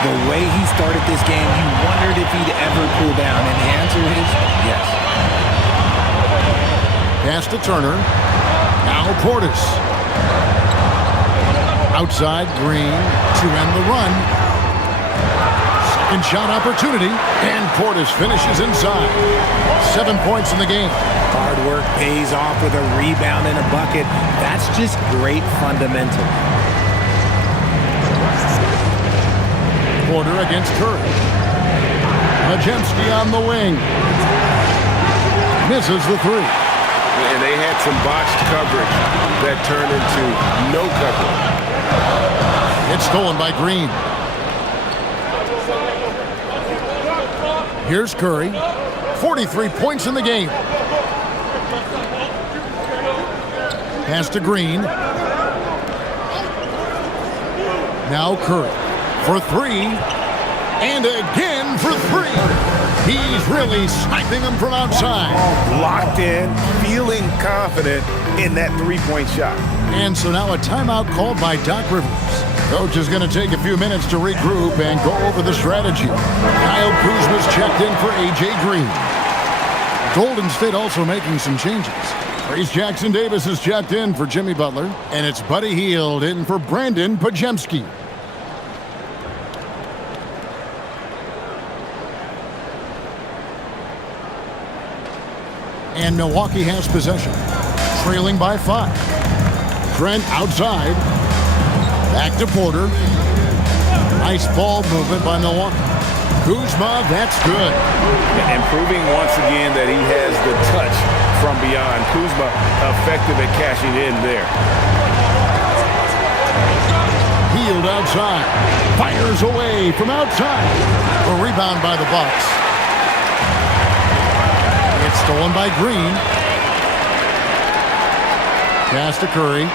The way he started this game, you wondered if he'd ever cool down, and the answer is yes. Pass to Turner. Now Portis. Outside, Green to end the run. Second shot opportunity, and Portis finishes inside. 7 points in the game. Hard work pays off with a rebound and a bucket. That's just great fundamental. Porter against Curry. Podziemski on the wing. Misses the 3. And they had some botched coverage that turned into no coverage. It's stolen by Green. Here's Curry. 43 points in the game. Pass to Green. Now Curry for 3. And again for 3. He's really sniping them from outside. Locked in, feeling confident in that three-point shot. And so now a timeout called by Doc Rivers. Coach is going to take a few minutes to regroup and go over the strategy. Kyle Kuzma's checked in for A.J. Green. Golden State also making some changes. Trace Jackson Davis is checked in for Jimmy Butler. And it's Buddy Hield in for Brandon Podziemski. And Milwaukee has possession, trailing by 5. Trent outside. Back to Porter. Nice ball movement by Milwaukee. Kuzma, that's good. And proving once again that he has the touch from beyond. Kuzma effective at cashing in there. Hield outside. Fires away from outside. A rebound by the Bucks. It's stolen by Green. Pass to Curry.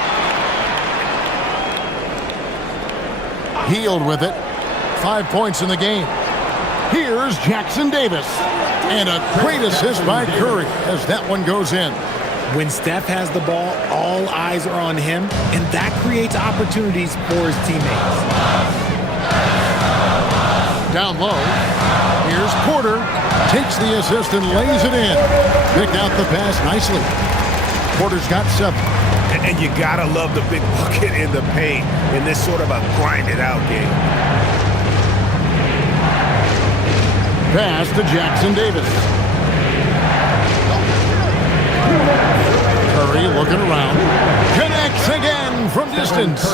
Hield with it. 5 points in the game. Here's Jackson Davis. And a great assist by Curry as that one goes in. When Steph has the ball, all eyes are on him, and that creates opportunities for his teammates. Down low. Here's Porter. Takes the assist and lays it in. Picked out the pass nicely. Porter's got 7. And you gotta love the big bucket in the paint in this sort of a grind-it-out game. Pass to Jackson Davis. Curry looking around. Connects again from distance.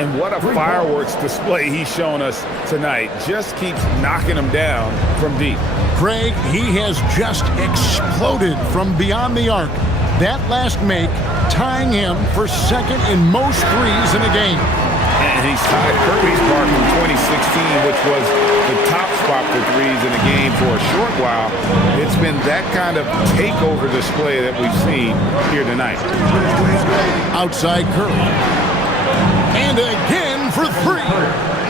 And what a fireworks display he's shown us tonight. Just keeps knocking them down from deep. Craig, he has just exploded from beyond the arc. That last make tying him for second in most threes in a game. And he's tied Curry's mark from 2016, which was the top spot for threes in a game for a short while. It's been that kind of takeover display that we've seen here tonight. Outside Curry. And again for 3.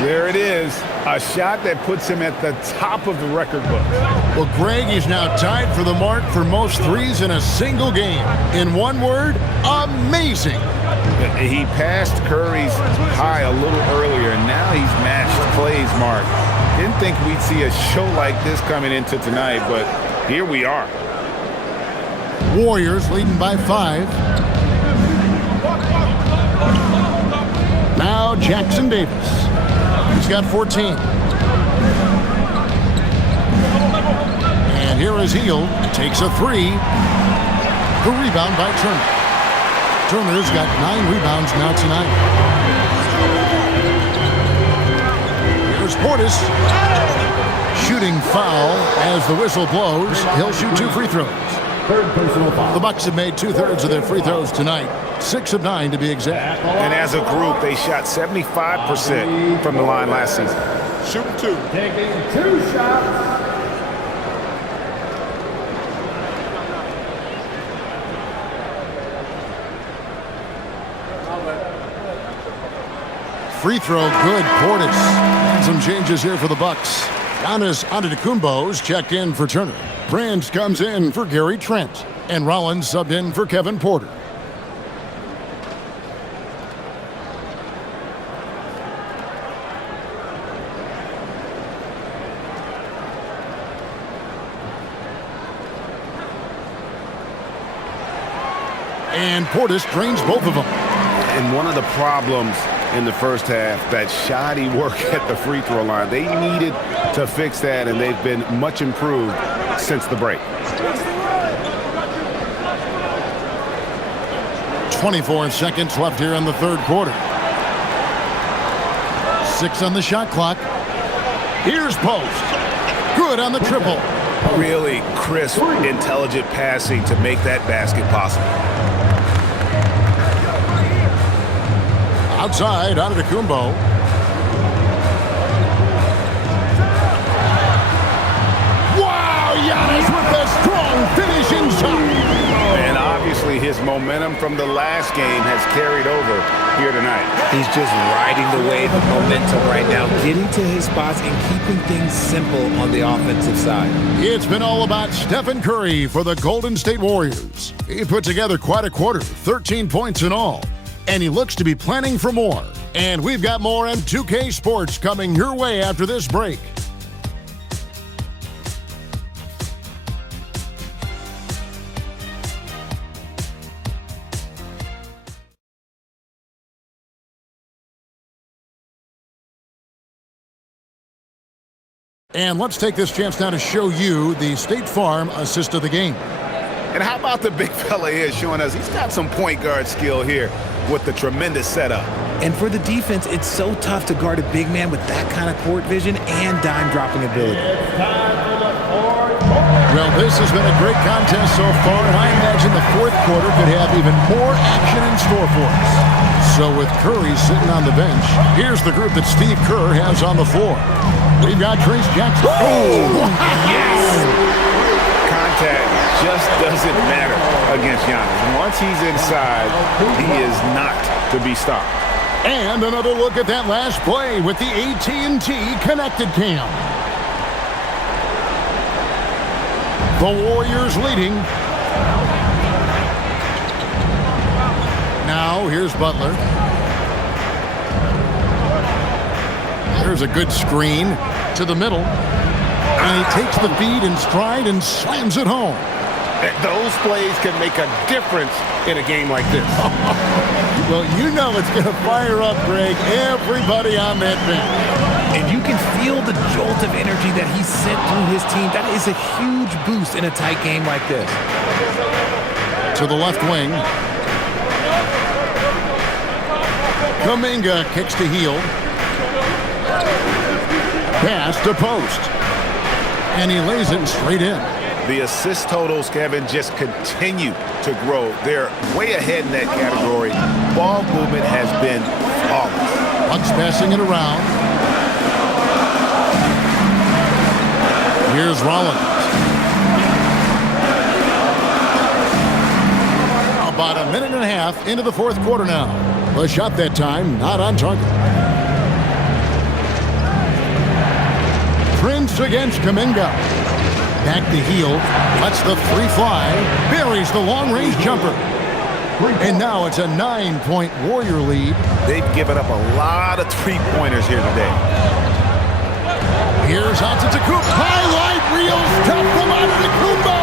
There it is. A shot that puts him at the top of the record book. Well, Greg, he's now tied for the mark for most threes in a single game. In one word, amazing. He passed Curry's high a little earlier, and now he's matched Clay's mark. Didn't think we'd see a show like this coming into tonight, but here we are. Warriors leading by 5. Now Jackson Davis. He's got 14. And here is Hield. Takes a 3. The rebound by Turner. Turner's got 9 rebounds now tonight. Here's Portis. Shooting foul as the whistle blows. He'll shoot 2 free throws. The Bucks have made 2/3 of their free throws tonight. 6 of 9 to be exact. And as a group, they shot 75% from the line last season. Shooting 2. Taking 2 shots. Free throw good, Portis. And some changes here for the Bucks. Giannis Antetokounmpo's checked in for Turner. Brands comes in for Gary Trent. And Rollins subbed in for Kevin Porter. And Portis drains both of them. And one of the problems in the first half, that shoddy work at the free throw line. They needed to fix that, and they've been much improved since the break. 24 seconds left here in the third quarter. 6 on the shot clock. Here's Post. Good on the triple. Really crisp, intelligent passing to make that basket possible. Outside, Antetokounmpo. Wow, Giannis with a strong finish inside. And obviously his momentum from the last game has carried over here tonight. He's just riding the wave of momentum right now, getting to his spots and keeping things simple on the offensive side. It's been all about Stephen Curry for the Golden State Warriors. He put together quite a quarter, 13 points in all. And he looks to be planning for more. And we've got more on 2K Sports coming your way after this break. And let's take this chance now to show you the State Farm assist of the game. And how about the big fella here showing us he's got some point guard skill here with the tremendous setup. And for the defense, it's so tough to guard a big man with that kind of court vision and dime-dropping ability. Well, this has been a great contest so far, and I imagine the fourth quarter could have even more action in store for us. So with Curry sitting on the bench, here's the group that Steve Kerr has on the floor. We've got Trace Jackson. Oh, yes! Contact just doesn't matter against Giannis. Once he's inside, he is not to be stopped. And another look at that last play with the AT&T Connected Cam. The Warriors leading. Now, here's Butler. There's a good screen to the middle. And he takes the feed in stride and slams it home. Those plays can make a difference in a game like this. Well, you know it's going to fire up, Greg, everybody on that bench. And you can feel the jolt of energy that he sent through his team. That is a huge boost in a tight game like this. To the left wing. Kuminga kicks to heel. Pass to post. And he lays it straight in. The assist totals, Kevin, just continue to grow. They're way ahead in that category. Ball movement has been flawless. Bucks passing it around. Here's Rollins. About a minute and a half into the fourth quarter now. The shot that time, not on target. Prince against Kuminga. Back to heel. Lets the three fly. Buries the long-range jumper. And now it's a 9-point Warrior lead. They've given up a lot of three-pointers here today. Here's Antetokounmpo. Highlight reels. Tough from Antetokounmpo.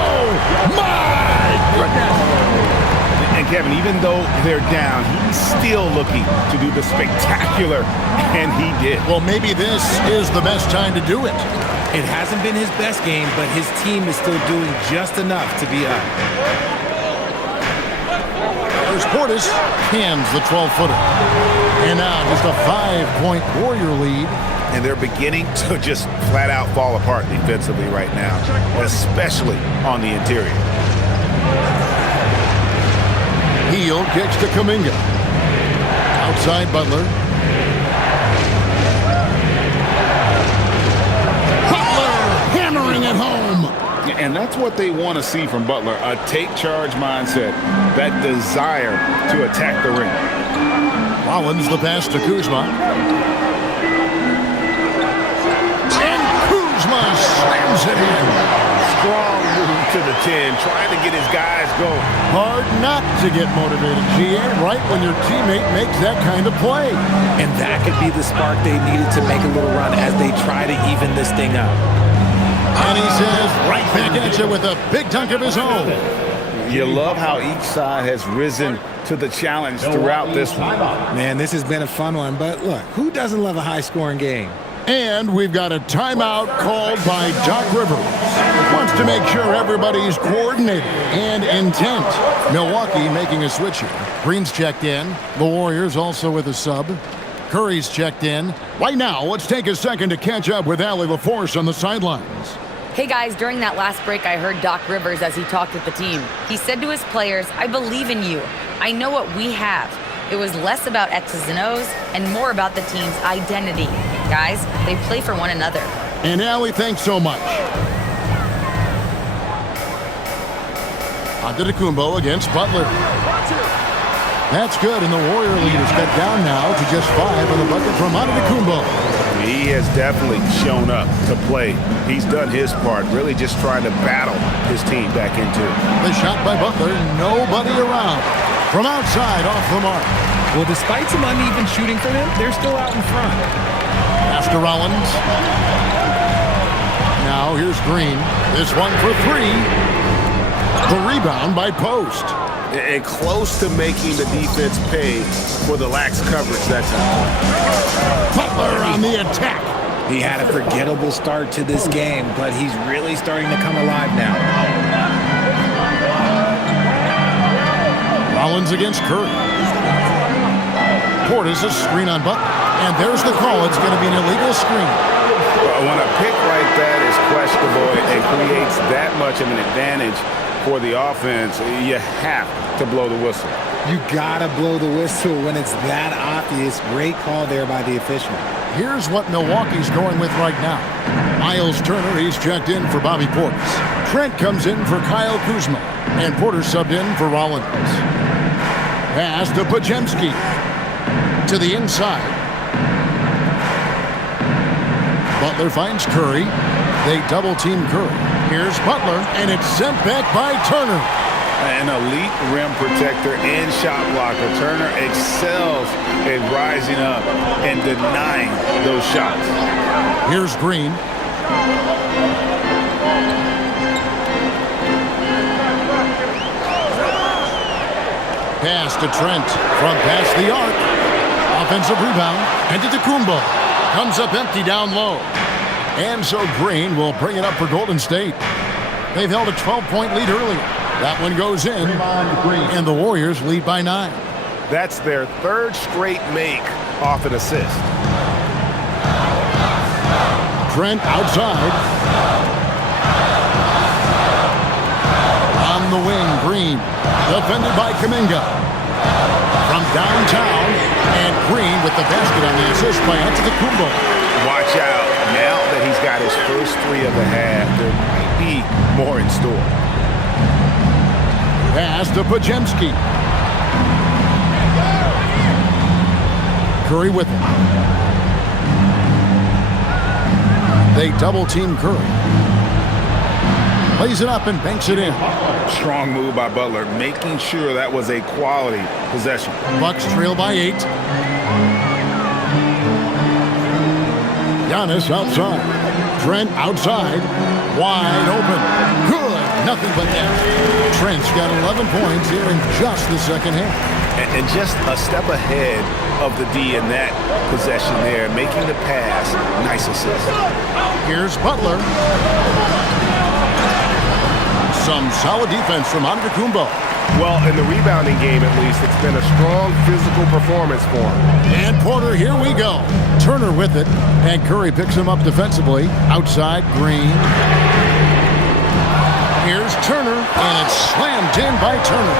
My goodness. And Kevin, even though they're down, he's still looking to do the spectacular, and he did. Well, maybe this is the best time to do it. It hasn't been his best game, but his team is still doing just enough to be up. There's Portis, hands the 12-footer. And now just a 5-point Warrior lead. And they're beginning to just flat out fall apart defensively right now, especially on the interior. Heel kicks to Kuminga. Outside Butler. Hammering it home. And that's what they want to see from Butler, a take-charge mindset, that desire to attack the ring. Rollins the pass to Kuzma. And Kuzma slams it in. Strong move to the 10, trying to get his guys going. Hard not to get motivated, GA, right when your teammate makes that kind of play. And that could be the spark they needed to make a little run as they try to even this thing up. And he says right back at you with a big dunk of his own. You love how each side has risen to the challenge throughout this one. Man, this has been a fun one, but look, who doesn't love a high-scoring game? And we've got a timeout called by Doc Rivers. Wants to make sure everybody's coordinated and intent. Milwaukee making a switch here. Green's checked in. The Warriors also with a sub. Curry's checked in. Right now, let's take a second to catch up with Allie LaForce on the sidelines. Hey guys, during that last break, I heard Doc Rivers as he talked with the team. He said to his players, I believe in you. I know what we have. It was less about X's and O's and more about the team's identity. Guys, they play for one another. And Allie, thanks so much. Antetokounmpo against Butler. That's good, and the Warrior lead is cut down now to just 5 on the bucket from Antetokounmpo. He has definitely shown up to play. He's done his part, really just trying to battle his team back into it. The shot by Butler, nobody around. From outside, off the mark. Well, despite some uneven shooting for them, they're still out in front. Pass to Rollins. Now here's Green. This one for 3. The rebound by Post. And close to making the defense pay for the lax coverage that time. Butler on the attack. He had a forgettable start to this game, but he's really starting to come alive now. Rollins against Curry. Portis a screen on Butler. And there's the call. It's going to be an illegal screen. When a pick like that is questionable and creates that much of an advantage for the offense, you have to blow the whistle. You gotta blow the whistle when it's that obvious. Great call there by the official. Here's what Milwaukee's going with right now. Miles Turner, he's checked in for Bobby Portis. Trent comes in for Kyle Kuzma. And Porter subbed in for Rollins. Pass to Podziemski. To the inside. Butler finds Curry. They double-team Curry. Here's Butler, and it's sent back by Turner. An elite rim protector and shot blocker. Turner excels at rising up and denying those shots. Here's Green. Pass to Trent from past the arc. Offensive rebound. And to Antetokounmpo. Comes up empty down low. And so Green will bring it up for Golden State. They've held a 12-point lead earlier. That one goes in. And the Warriors lead by 9. That's their third straight make off an assist. Trent outside. On the wing, Green. Defended by Kuminga. From downtown, and Green with the basket on the assist by Antetokounmpo. Watch out. Now that he's got his first 3 of the half, there might be more in store. Pass to Podziemski. Curry with it. They double-team Curry. Lays it up and banks it in. Strong move by Butler, making sure that was a quality possession. Bucks trail by 8. Giannis outside. Trent outside. Wide open. Good. Nothing but that. Trent's got 11 points here in just the second half. And just a step ahead of the D in that possession there, making the pass. Nice assist. Here's Butler. Some solid defense from Antetokounmpo. Well, in the rebounding game, at least, it's been a strong physical performance for him. And Porter, here we go. Turner with it, and Curry picks him up defensively. Outside, Green. Here's Turner, and it's slammed in by Turner.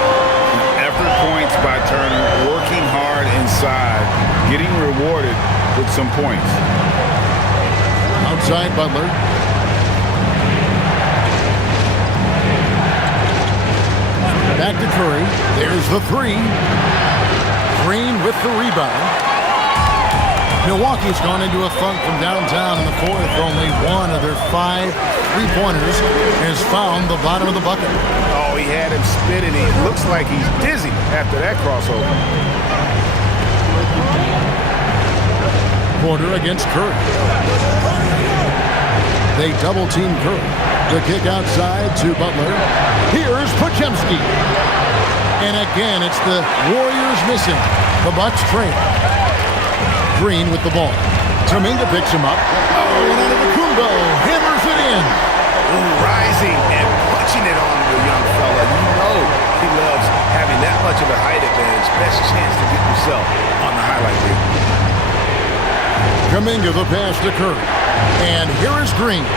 Effort points by Turner, working hard inside, getting rewarded with some points. Outside, Butler. Back to Curry. There's the 3. Green with the rebound. Milwaukee's gone into a funk from downtown in the fourth. Only one of their 5 3-pointers has found the bottom of the bucket. Oh, he had him spinning. He looks like he's dizzy after that crossover. Porter against Curry. They double-team Curry. The kick outside to Butler. Here's Podziemski. And again, it's the Warriors missing. The Bucks trail. Green with the ball. Kuminga picks him up. Oh, and Antetokounmpo hammers it in. Rising and punching it on the young fella. You know he loves having that much of a height advantage. Best chance to get yourself on the highlight reel. Kuminga the pass to Curry. And here is Green.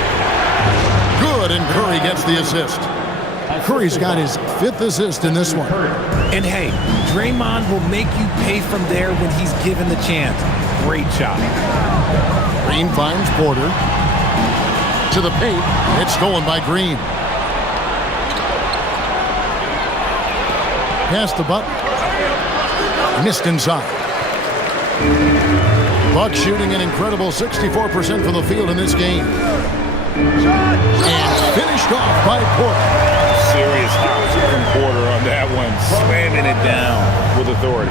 Good, and Curry gets the assist. Curry's got his 5th assist in this one. And hey, Draymond will make you pay from there when he's given the chance. Great shot. Green finds Porter. To the paint. It's stolen by Green. Pass to Butler. Missed inside. Bucks shooting an incredible 64% from the field in this game. And finished off by Porter. Serious house from Porter on that one, slamming it down with authority.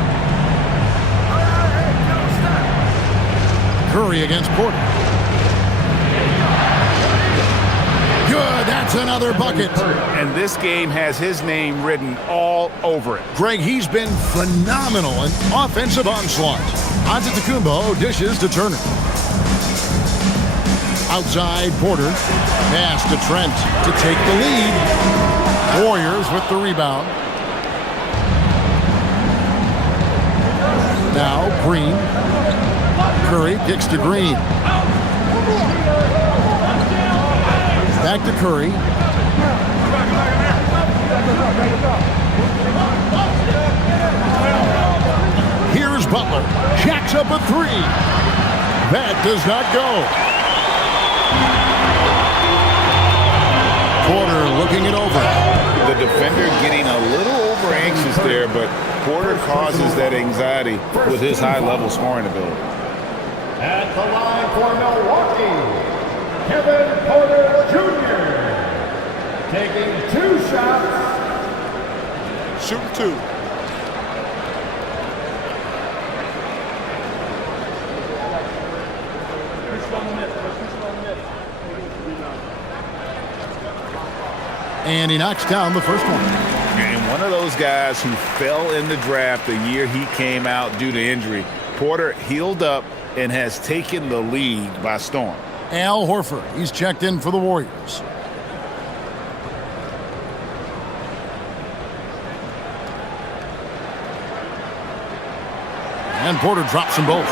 Curry against Porter. Good, that's another bucket. And this game has his name written all over it. Greg, he's been phenomenal in offensive onslaught. Antetokounmpo dishes to Turner. Outside, Porter. Pass to Trent to take the lead. Warriors with the rebound. Now, Green. Curry kicks to Green. Back to Curry. Here's Butler. Jacks up a 3. That does not go. Porter looking it over. The defender getting a little over anxious there, but Porter causes that anxiety with his high-level scoring ability. At the line for Milwaukee, Kevin Porter Jr. Taking 2 shots. Shooting 2. And he knocks down the first one. And one of those guys who fell in the draft the year he came out due to injury. Porter healed up and has taken the lead by storm. Al Horford, he's checked in for the Warriors. And Porter drops them both.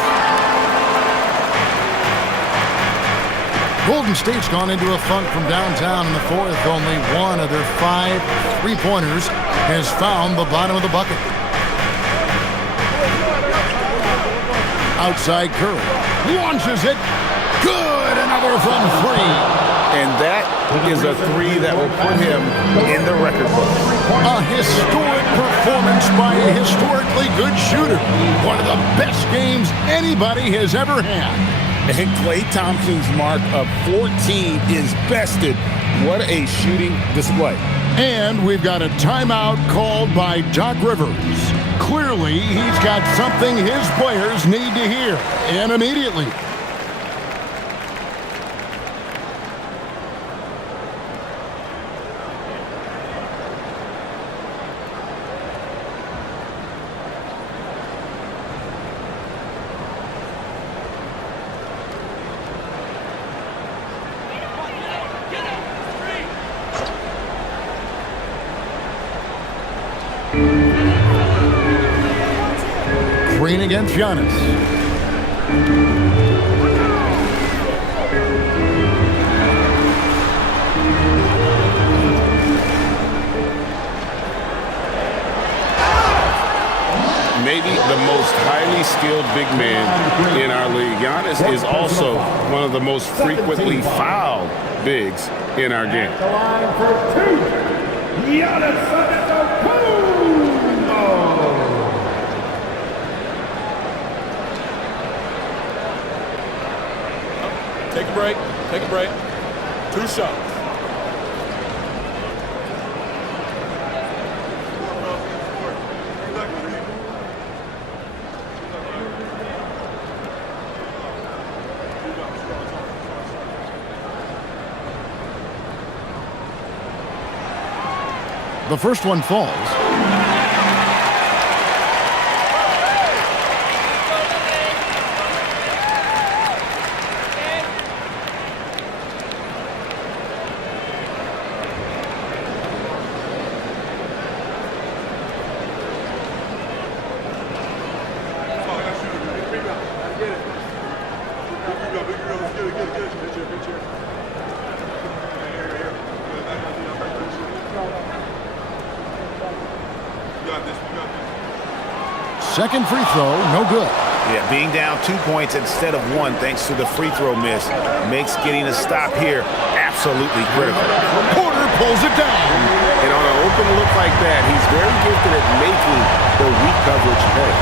Golden State's gone into a funk from downtown in the fourth. Only one of their 5 3-pointers has found the bottom of the bucket. Outside Curry launches it. Good, another from 3. And that is a 3 that will put him in the record book. A historic performance by a historically good shooter. One of the best games anybody has ever had. And Klay Thompson's mark of 14 is bested. What a shooting display. And we've got a timeout called by Doc Rivers. Clearly, he's got something his players need to hear, and immediately. Green against Giannis. Maybe the most highly skilled big man in our league. Giannis is also one of the most frequently fouled bigs in our game. The line for 2. Giannis Antetokounmpo. Take a break. Take a break. 2 shots. The first one falls. Second free throw, no good. Yeah, being down 2 points instead of 1 thanks to the free throw miss makes getting a stop here absolutely critical. Porter pulls it down. And on an open look like that, he's very gifted at making the weak coverage pay.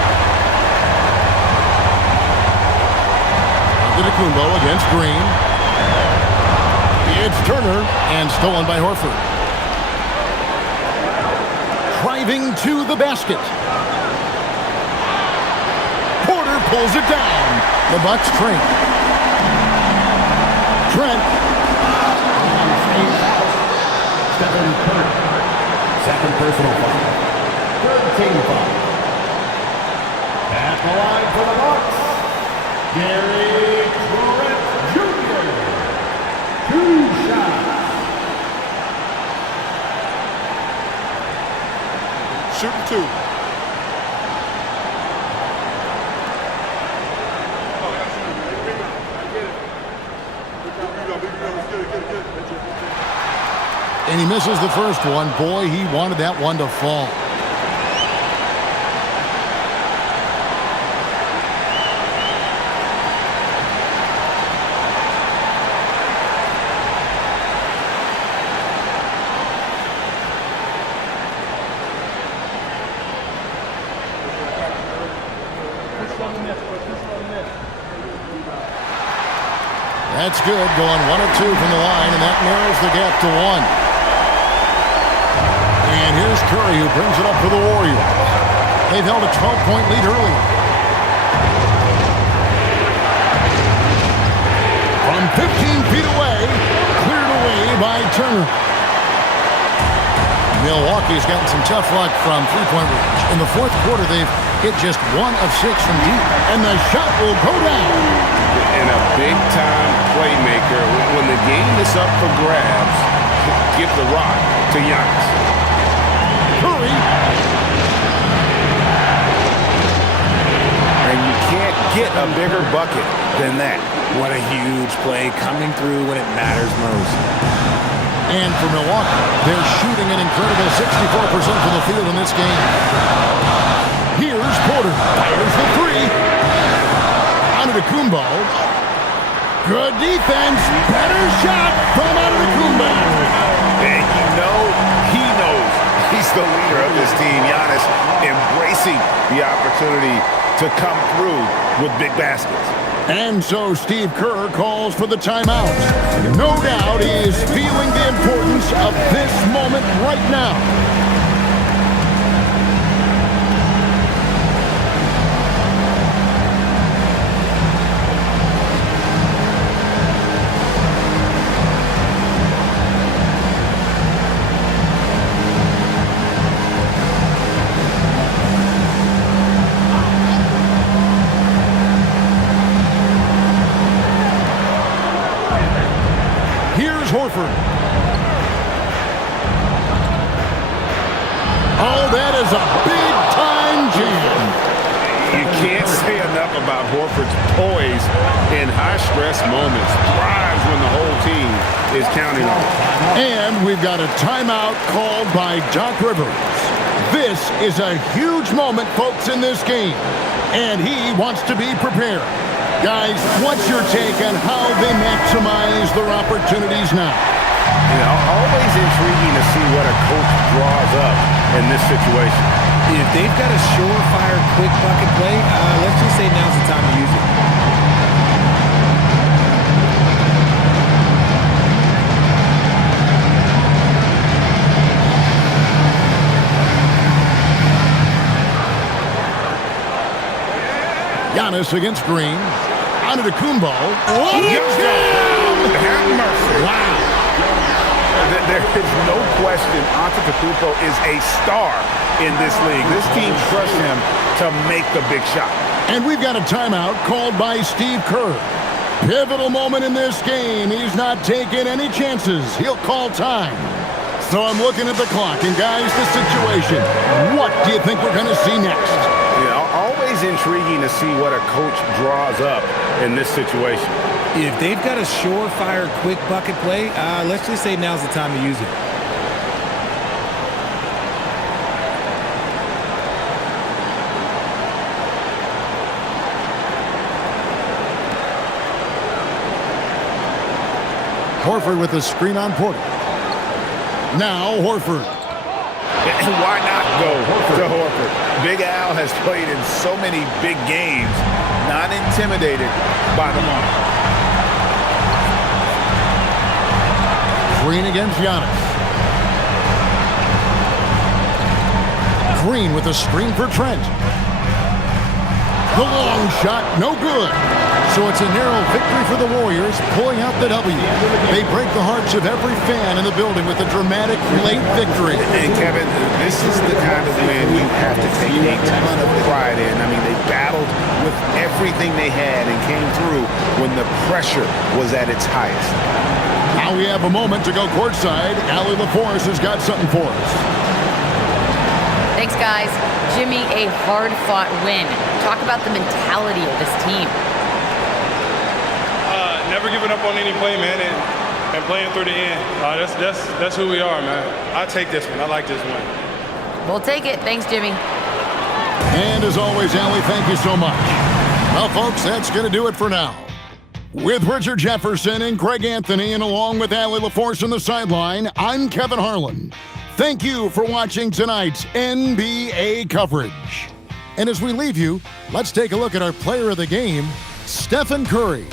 Antetokounmpo against Green. It's Turner, and stolen by Horford. Driving to the basket. Porter pulls it down. The Bucks train. Trent. Stephen Curry. Second personal foul. 13 foul. At the line for the Bucks, Gary Trent Jr. 2 shots. Shooting 2. And he misses the first one. Boy, he wanted that one to fall. That's good, going 1 of 2 from the line, and that narrows the gap to 1. And here's Curry, who brings it up for the Warriors. They've held a 12-point lead earlier. From 15 feet away, cleared away by Turner. Milwaukee's gotten some tough luck from three-point range. In the fourth quarter, they've hit just 1 of 6 from deep. And the shot will go down. And a big-time playmaker. When the game is up for grabs, give the rock to Giannis. Curry. And you can't get a bigger bucket than that. What a huge play coming through when it matters most. And for Milwaukee, they're shooting an incredible 64% from the field in this game. Here's Porter. Fires the three. Antetokounmpo. Good defense. Better shot from Antetokounmpo. And you know he knows he's the leader of this team. Giannis embracing the opportunity to come through with big baskets. And so Steve Kerr calls for the timeout. No doubt he is feeling the importance of this moment right now. Horford. Oh, that is a big-time jam. You can't say enough about Horford's poise in high-stress moments. Thrives when the whole team is counting on him. And we've got a timeout called by Doc Rivers. This is a huge moment, folks, in this game. And he wants to be prepared. Guys, what's your take on how they maximize their opportunities now? You know, always intriguing to see what a coach draws up in this situation. If they've got a surefire quick bucket play, let's just say now's the time to use it. Giannis against Green. Antetokounmpo. What a jam! Have mercy. Wow. There is no question Antetokounmpo is a star in this league. This team trusts him to make the big shot. And we've got a timeout called by Steve Kerr. Pivotal moment in this game. He's not taking any chances. He'll call time. So I'm looking at the clock. And guys, the situation. What do you think we're going to see next? You know, always intriguing to see what a coach draws up in this situation. If they've got a surefire quick bucket play, let's just say now's the time to use it. Horford with the screen on Porter. Now Horford. And why not go to Horford? Big Al has played in so many big games, not intimidated by the moment. Green against Giannis. Green with a screen for Trent. The long shot, no good. So it's a narrow victory for the Warriors, pulling out the W. They break the hearts of every fan in the building with a dramatic late victory. And Kevin, this is the kind of win you have to take a ton of pride in. I mean, they battled with everything they had and came through when the pressure was at its highest. Now we have a moment to go courtside. Allie LaForce has got something for us. Thanks, guys. Jimmy, a hard-fought win. Talk about the mentality of this team. Never giving up on any play, man, and playing through the end. That's who we are, man. I take this one. I like this one. We'll take it. Thanks, Jimmy. And as always, Allie, thank you so much. Well, folks, that's going to do it for now. With Richard Jefferson and Greg Anthony, and along with Allie LaForce on the sideline, I'm Kevin Harlan. Thank you for watching tonight's NBA coverage. And as we leave you, let's take a look at our player of the game, Stephen Curry.